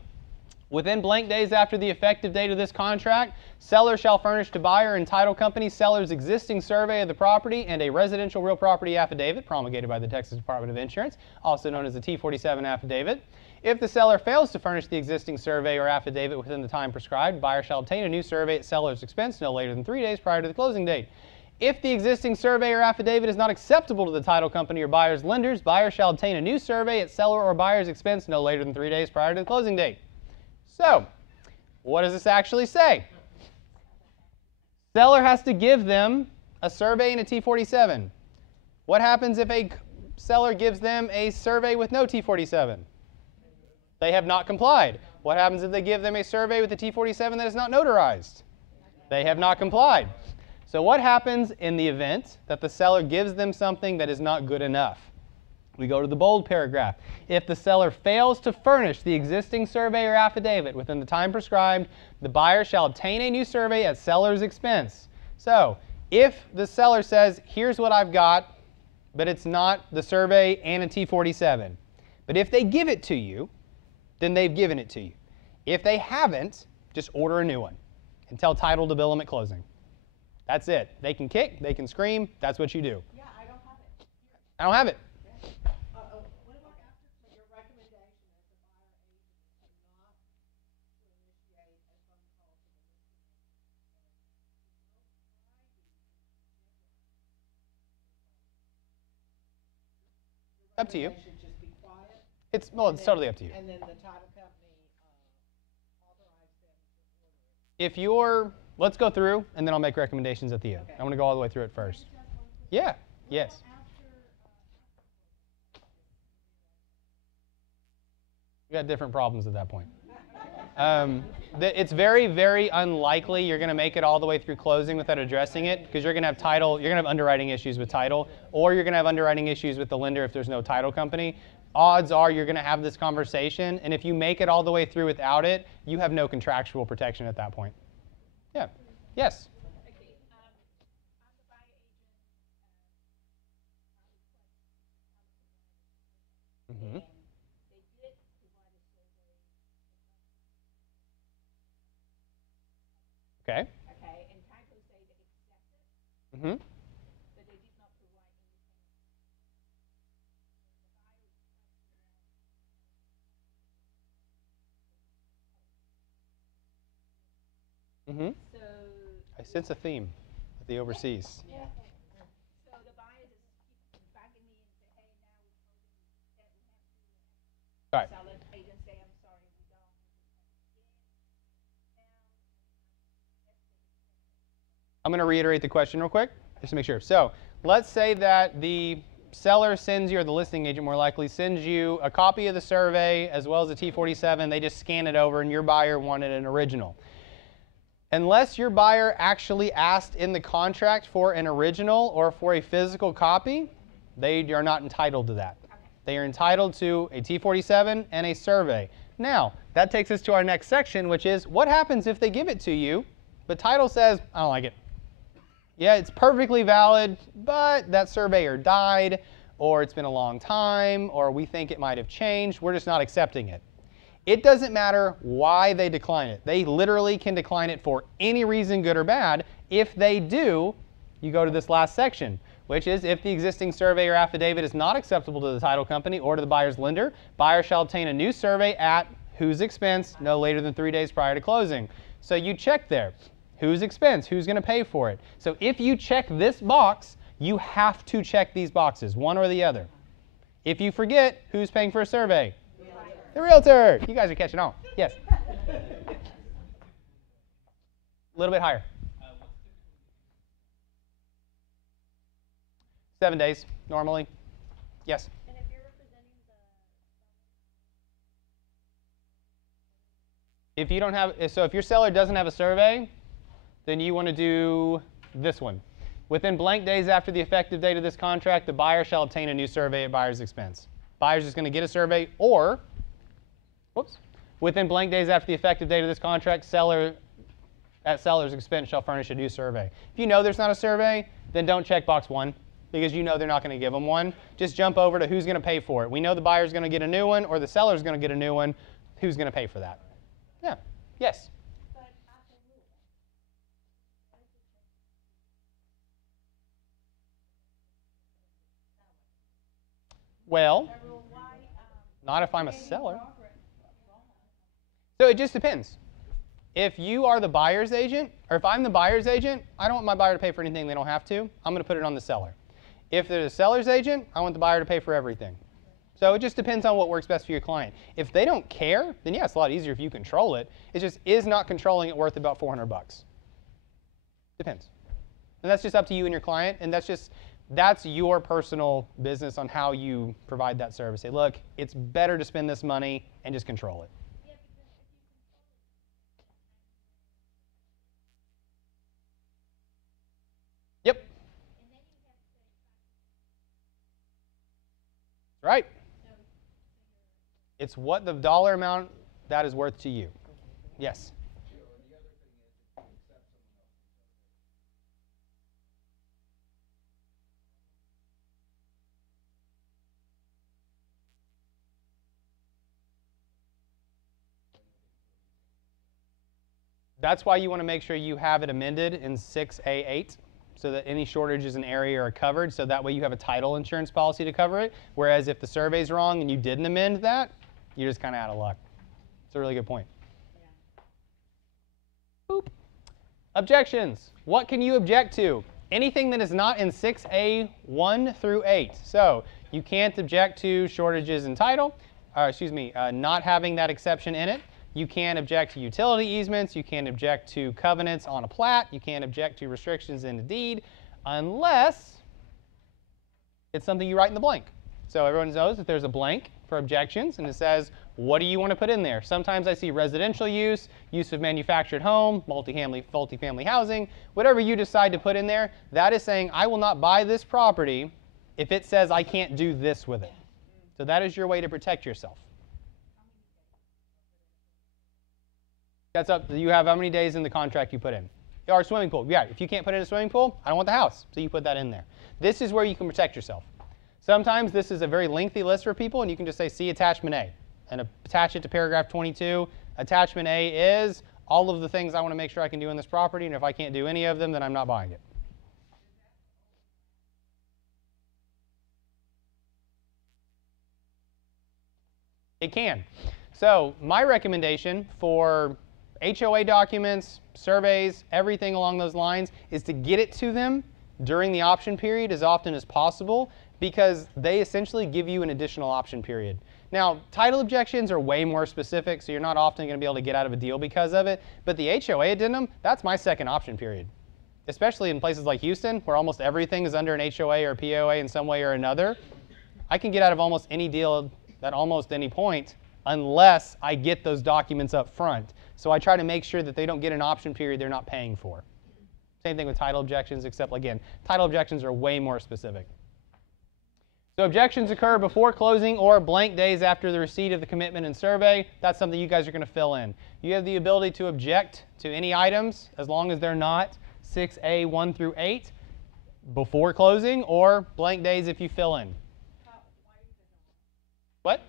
Within blank days after the effective date of this contract, seller shall furnish to buyer and title company seller's existing survey of the property and a residential real property affidavit promulgated by the Texas Department of Insurance, also known as the T-47 affidavit. If the seller fails to furnish the existing survey or affidavit within the time prescribed, buyer shall obtain a new survey at seller's expense no later than 3 days prior to the closing date. If the existing survey or affidavit is not acceptable to the title company or buyer's lenders, buyer shall obtain a new survey at seller or buyer's expense no later than 3 days prior to the closing date. So, what does this actually say? Seller has to give them a survey and a T-47. What happens if a seller gives them a survey with no T-47? They have not complied. What happens if they give them a survey with a T-47 that is not notarized? They have not complied. So what happens in the event that the seller gives them something that is not good enough? We go to the bold paragraph. If the seller fails to furnish the existing survey or affidavit within the time prescribed, the buyer shall obtain a new survey at seller's expense. So, if the seller says, here's what I've got, but it's not the survey and a T-47, but if they give it to you, then they've given it to you. If they haven't, just order a new one and tell title to bill them at closing. That's it. They can kick, they can scream, that's what you do. Yeah, I don't have it. I don't have it. What about after your recommendation as the buyer agent not to initiate a phone call to the listing agent? Up to you. Should just be quiet. It's totally up to you. And then the title company authorize them to order it. If you're, let's go through, and then I'll make recommendations at the end. Okay. I'm going to go all the way through it first. Yeah. Yes. We got different problems at that point. It's very, very unlikely you're going to make it all the way through closing without addressing it, because you're going to have title, you're going to have underwriting issues with title, or you're going to have underwriting issues with the lender if there's no title company. Odds are you're going to have this conversation, and if you make it all the way through without it, you have no contractual protection at that point. Yeah. Yes. Okay, I'm the buyer agent. Mm-hmm. They did provide a survey. Okay. Okay, and title say they accepted, Mm-hmm. but they did not provide anything. Mm-hmm. So, I sense a theme with the overseas. yeah. So the buyer just keep bugging me and say, hey, now we have to. All right. Seller agent say, I'm sorry, we don't. I'm going to reiterate the question real quick, just to make sure. So let's say that the seller sends you, or the listing agent more likely, sends you a copy of the survey as well as a T-47. They just scan it over, and your buyer wanted an original. Unless your buyer actually asked in the contract for an original or for a physical copy, they are not entitled to that. They are entitled to a T-47 and a survey. Now, that takes us to our next section, which is what happens if they give it to you, but title says, I don't like it. Yeah, it's perfectly valid, but that surveyor died, or it's been a long time, or we think it might have changed. We're just not accepting it. It doesn't matter why they decline it. They literally can decline it for any reason, good or bad. If they do, you go to this last section, which is if the existing survey or affidavit is not acceptable to the title company or to the buyer's lender, buyer shall obtain a new survey at whose expense no later than 3 days prior to closing. So you check there. Whose expense? Who's going to pay for it? So if you check this box, you have to check these boxes, one or the other. If you forget, who's paying for a survey? The realtor. You guys are catching on. Yes. A little bit higher. 7 days, normally. Yes? And if you're representing the... If you don't have, so if your seller doesn't have a survey, then you want to do this one. Within blank days after the effective date of this contract, the buyer shall obtain a new survey at buyer's expense. Buyer's just going to get a survey, or, whoops, within blank days after the effective date of this contract, seller at seller's expense shall furnish a new survey. If you know there's not a survey, then don't check box 1, because you know they're not going to give them one. Just jump over to who's going to pay for it. We know the buyer's going to get a new one, or the seller's going to get a new one. Who's going to pay for that? Yeah. Yes? Well, not if I'm a seller. So it just depends. If you are the buyer's agent, or if I'm the buyer's agent, I don't want my buyer to pay for anything they don't have to. I'm going to put it on the seller. If they're the seller's agent, I want the buyer to pay for everything. So it just depends on what works best for your client. If they don't care, then yeah, it's a lot easier if you control it. It just is not controlling it worth about $400. Depends. And that's just up to you and your client, and that's your personal business on how you provide that service. Say, look, it's better to spend this money and just control it. Yep. Right. It's what the dollar amount that is worth to you. Yes. That's why you want to make sure you have it amended in 6A8 so that any shortages in area are covered, so that way you have a title insurance policy to cover it. Whereas if the survey's wrong and you didn't amend that, you're just kind of out of luck. It's a really good point. Boop. Objections. What can you object to? Anything that is not in 6A1 through 8. So you can't object to shortages in title, not having that exception in it. You can't object to utility easements. You can't object to covenants on a plat. You can't object to restrictions in a deed unless it's something you write in the blank. So everyone knows that there's a blank for objections, and it says, what do you want to put in there? Sometimes I see residential use, use of manufactured home, multifamily housing, whatever you decide to put in there, that is saying I will not buy this property if it says I can't do this with it. So that is your way to protect yourself. That's up. You have how many days in the contract you put in. Or swimming pool. Yeah, if you can't put in a swimming pool, I don't want the house. So you put that in there. This is where you can protect yourself. Sometimes this is a very lengthy list for people, and you can just say, see attachment A, and attach it to paragraph 22. Attachment A is all of the things I want to make sure I can do in this property, and if I can't do any of them, then I'm not buying it. It can. So my recommendation for HOA documents, surveys, everything along those lines is to get it to them during the option period as often as possible, because they essentially give you an additional option period. Now, title objections are way more specific, so you're not often going to be able to get out of a deal because of it. But the HOA addendum, that's my second option period, especially in places like Houston, where almost everything is under an HOA or POA in some way or another. I can get out of almost any deal at almost any point unless I get those documents up front. So I try to make sure that they don't get an option period they're not paying for. Same thing with title objections, except again, title objections are way more specific. So objections occur before closing or blank days after the receipt of the commitment and survey. That's something you guys are going to fill in. You have the ability to object to any items as long as they're not 6A 1 through 8 before closing, or blank days if you fill in. What?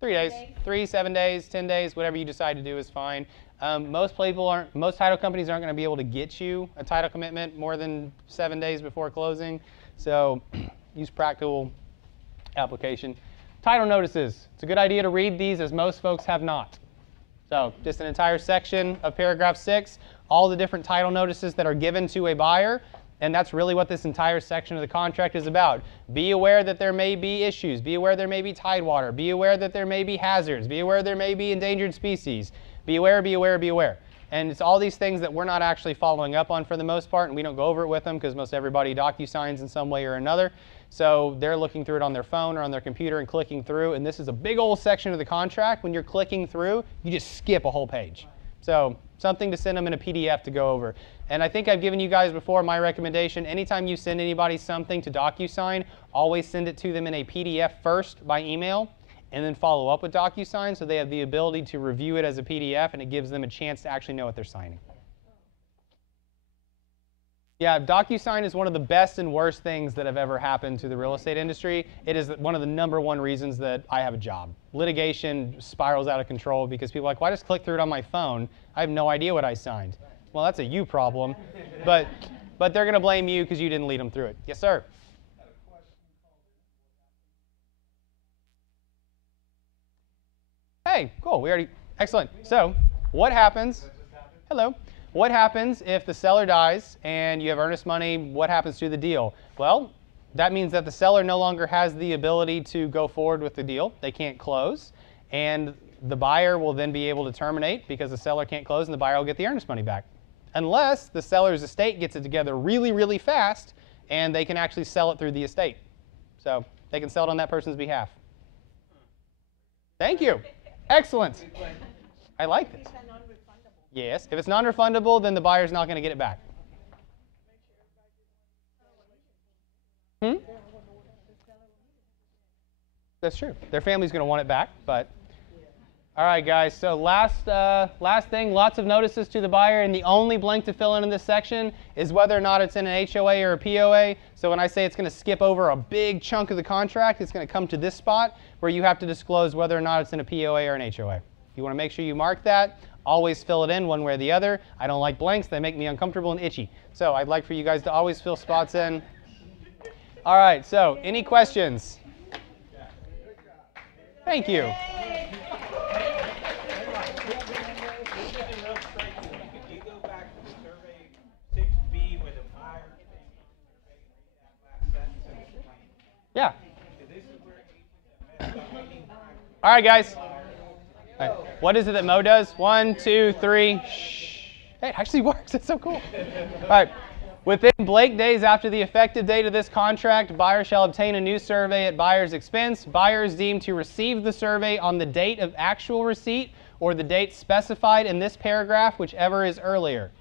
3 days. 3, 7 days, 10 days, whatever you decide to do is fine. Most title companies aren't going to be able to get you a title commitment more than 7 days before closing. So use practical application. Title notices. It's a good idea to read these, as most folks have not. So just an entire section of paragraph 6, all the different title notices that are given to a buyer. And that's really what this entire section of the contract is about. Be aware that there may be issues. Be aware there may be tidewater. Be aware that there may be hazards. Be aware there may be endangered species. Be aware, be aware, be aware. And it's all these things that we're not actually following up on for the most part, and we don't go over it with them because most everybody DocuSigns in some way or another. So they're looking through it on their phone or on their computer and clicking through. And this is a big old section of the contract. When you're clicking through, you just skip a whole page. So something to send them in a PDF to go over. And I think I've given you guys before my recommendation. Anytime you send anybody something to DocuSign, always send it to them in a PDF first by email, and then follow up with DocuSign so they have the ability to review it as a PDF, and it gives them a chance to actually know what they're signing. Yeah, DocuSign is one of the best and worst things that have ever happened to the real estate industry. It is one of the #1 reasons that I have a job. Litigation spirals out of control because people are like, well, I just clicked through it on my phone. I have no idea what I signed. Well, that's a you problem. But they're going to blame you because you didn't lead them through it. Yes, sir? Hey, cool. We already, excellent. So what happens? Hello. What happens if the seller dies and you have earnest money? What happens to the deal? Well, that means that the seller no longer has the ability to go forward with the deal. They can't close. And the buyer will then be able to terminate because the seller can't close, and the buyer will get the earnest money back. Unless the seller's estate gets it together really, really fast and they can actually sell it through the estate. So they can sell it on that person's behalf. Thank you. Excellent. I like this. Yes. If it's non-refundable, then the buyer's not going to get it back. That's true. Their family's going to want it back, but... All right, guys, so last thing, lots of notices to the buyer, and the only blank to fill in this section is whether or not it's in an HOA or a POA. So when I say it's going to skip over a big chunk of the contract, it's going to come to this spot where you have to disclose whether or not it's in a POA or an HOA. You want to make sure you mark that. Always fill it in one way or the other. I don't like blanks. They make me uncomfortable and itchy. So I'd like for you guys to always fill spots in. All right, so any questions? Thank you. Yeah. All right, guys. All right. What is it that Mo does? 1, 2, 3. Shh. Hey, it actually works. It's so cool. All right. Within blank days after the effective date of this contract, buyer shall obtain a new survey at buyer's expense. Buyer is deemed to receive the survey on the date of actual receipt or the date specified in this paragraph, whichever is earlier.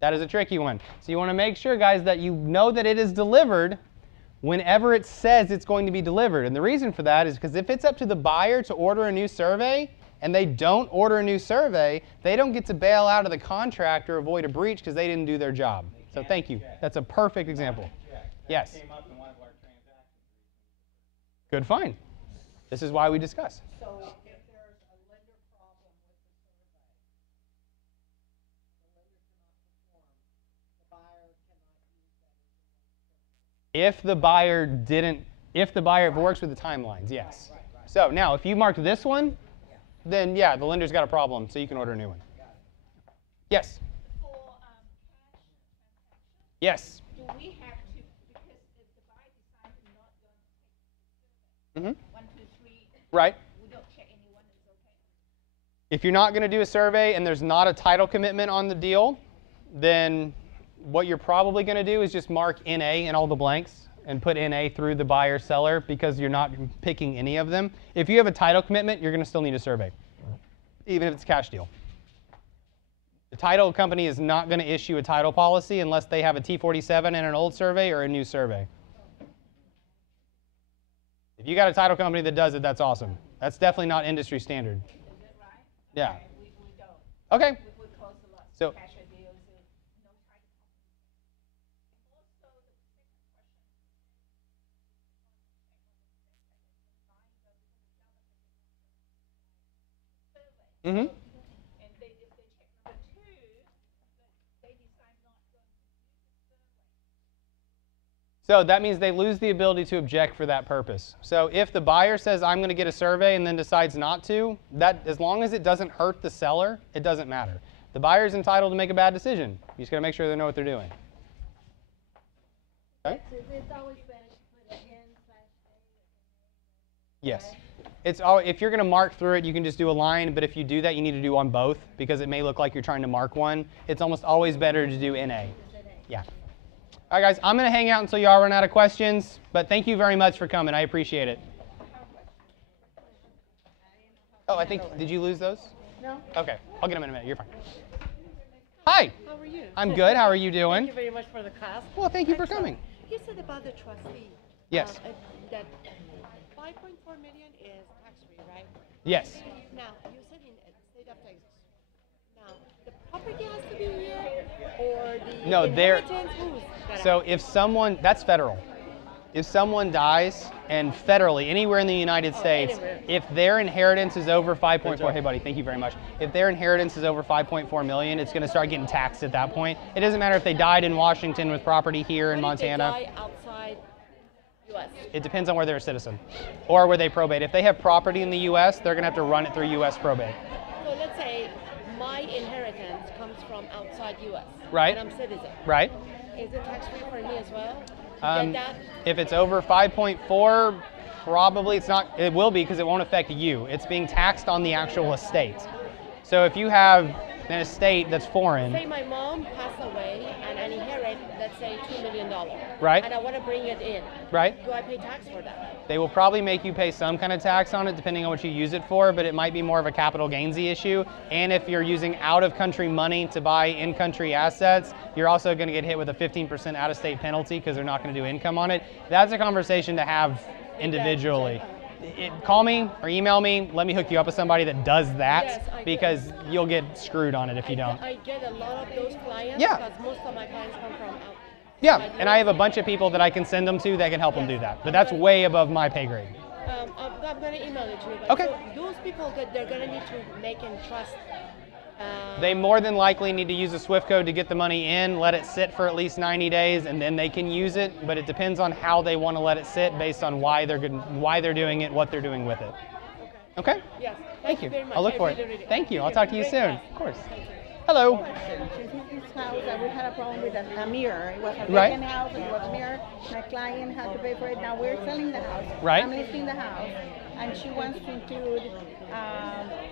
That is a tricky one. So you want to make sure, guys, that you know that it is delivered whenever it says it's going to be delivered. And the reason for that is because if it's up to the buyer to order a new survey and they don't order a new survey, they don't get to bail out of the contract or avoid a breach because they didn't do their job. So thank you. That's a perfect example. Yes. Good find. This is why we discuss. So if there's a lender problem with the survey, the lender cannot perform, the buyer cannot use that as a If the buyer works with the timelines, yes. So now, if you marked this one, then yeah, the lender's got a problem, so you can order a new one. Yes? For cash transaction, Yes. do we have to, because if the buyer decides not going to take the survey, 1, 2, 3, Right. we don't check anyone, it's okay? If you're not going to do a survey and there's not a title commitment on the deal, then what you're probably going to do is just mark NA in all the blanks and put NA through the buyer seller because you're not picking any of them. If you have a title commitment, you're going to still need a survey, even if it's a cash deal. The title company is not going to issue a title policy unless they have a T47 and an old survey or a new survey. If you got a title company that does it, that's awesome. That's definitely not industry standard. Is it right? Yeah. Okay, we don't. Okay. We close a lot So- of cash deals, no title company. Also, the second question, Mm-hmm. and if they check number 2, but they decide not to use the survey. So that means they lose the ability to object for that purpose. So if the buyer says, I'm going to get a survey and then decides not to, that as long as it doesn't hurt the seller, it doesn't matter. The buyer is entitled to make a bad decision. You just got to make sure they know what they're doing. Okay. It's always better to put an N/A. Yes. It's all, if you're going to mark through it, you can just do a line, but if you do that, you need to do on both because it may look like you're trying to mark one. It's almost always better to do NA. Yeah. All right, guys, I'm going to hang out until y'all run out of questions, but thank you very much for coming. I appreciate it. Oh, I think, did you lose those? No. Okay, I'll get them in a minute. You're fine. Hi. How are you? I'm good. How are you doing? Thank you very much for the class. Well, thank you for Excellent. coming. You said about the trustee. Yes. That 5.4 million is tax-free, right? Yes. Now, you said in the state of Texas. Now, the property has to be here, or the No, they're- inheritance, who's that? So if someone, that's federal. If someone dies, and federally, anywhere in the United States, anywhere. if their inheritance is over 5.4, hey buddy, thank you very much. If their inheritance is over 5.4 million, it's going to start getting taxed at that point. It doesn't matter if they died in Washington with property here in What if they Montana. die outside U.S.? It depends on where they're a citizen, or where they probate. If they have property in the U.S., they're going to have to run it through U.S. probate. So let's say my inheritance comes from outside U.S. Right. And I'm citizen. Right? Is it tax-free for me as well? To get that? If it's over 5.4, probably it's not. It will be because it won't affect you. It's being taxed on the actual estate. So if you have an estate that's foreign, Say my mom passed away and I inherit, let's say, $2 million. Right. And I want to bring it in. right? Do I pay tax for that? They will probably make you pay some kind of tax on it depending on what you use it for, but it might be more of a capital gainsy issue. And if you're using out-of-country money to buy in-country assets, you're also going to get hit with a 15% out-of-state penalty because they're not going to do income on it. That's a conversation to have individually. Call me or email me. Let me hook you up with somebody that does that Yes, I do. because you'll get screwed on it if you don't. I get a lot of those clients Yeah. because most of my clients come from out. Yeah, and I have a bunch of people that I can send them to that can help them do that. But that's way above my pay grade. I'm going to email it to you. But Okay. So those people, they're going to need to make and trust. They more than likely need to use a SWIFT code to get the money in, let it sit for at least 90 days, and then they can use it. But it depends on how they want to let it sit based on why they're doing it, what they're doing with it. Okay? Yes. Thank you. Very much. I'll look I for really, it. really- Thank you. I'll talk to you Great soon. class. Of course. Hello. Since this house, we had a problem with a mirror. It was a Right. vacant house, and it was a mirror. My client had to pay for it. Now we're selling the house. Right. I'm listing the house, and she wants to include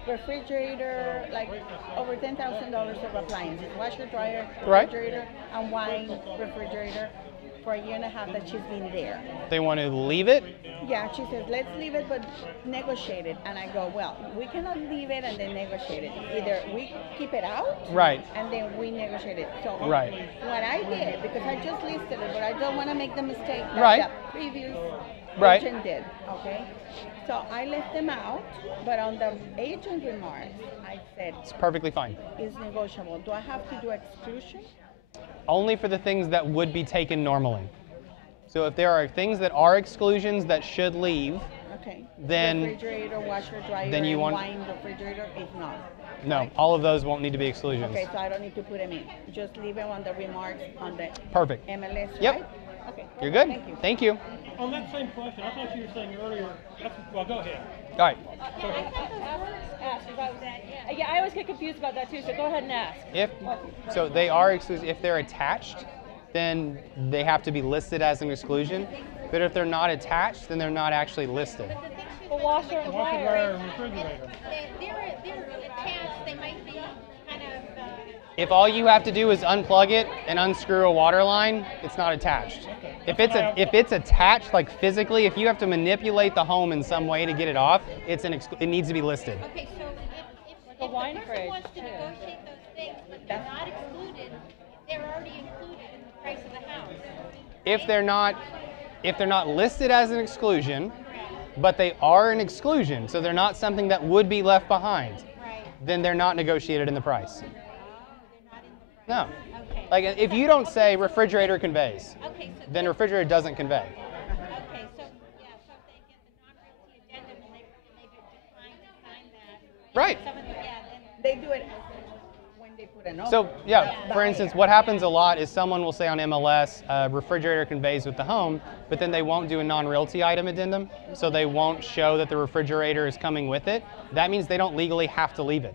refrigerator, like over $10,000 of appliances, washer, dryer, Right. refrigerator, and wine refrigerator for a year and a half that she's been there. They want to leave it. Yeah, she says, let's leave it, but negotiate it. And I go, well, we cannot leave it and then negotiate it. Either we keep it out, Right. and then we negotiate it. So Right. what I did, because I just listed it, but I don't want to make the mistake that Right. the previous Right. agent did, okay? So I left them out, but on the agent remarks, I said, It's perfectly fine. it's negotiable. Do I have to do exclusion? Only for the things that would be taken normally. So if there are things that are exclusions that should leave, Okay. Then- refrigerator, washer, dryer, then you and want- wine refrigerator is not. no, all of those won't need to be exclusions. Okay, so I don't need to put them in. Just leave them on the remarks on the Perfect. MLS, Yep. right? Okay. You're good? Thank you. Thank you. On that same question, I thought you were saying earlier, well, go ahead. All right. Yeah, I always get confused about that too, so go ahead and ask. So they are exclusive. If they're attached, then they have to be listed as an exclusion. But if they're not attached, then they're not actually listed. The washer and Washer, dryer. dryer, and refrigerator. They're attached, they might be kind of, If all you have to do is unplug it and unscrew a water line, it's not attached. If it's attached, like physically, if you have to manipulate the home in some way to get it off, it needs to be listed. okay, so a if wine the person fridge, wants to too. negotiate those things, but they're not excluded, they're already included in the price of the house. If they're not listed as an exclusion, but they are an exclusion, so they're not something that would be left behind, Right. then they're not negotiated in the price. Oh, they're not in the No. Okay. Like if you don't say refrigerator conveys, Okay, so then refrigerator doesn't convey. okay, so yeah, so if they get the non-realty addendum and they decline to sign that. Right. Some of the, yeah, then They do it when they put an offer. So yeah, for instance, what happens a lot is someone will say on MLS, refrigerator conveys with the home, but then they won't do a non-realty item addendum, so they won't show that the refrigerator is coming with it. That means they don't legally have to leave it.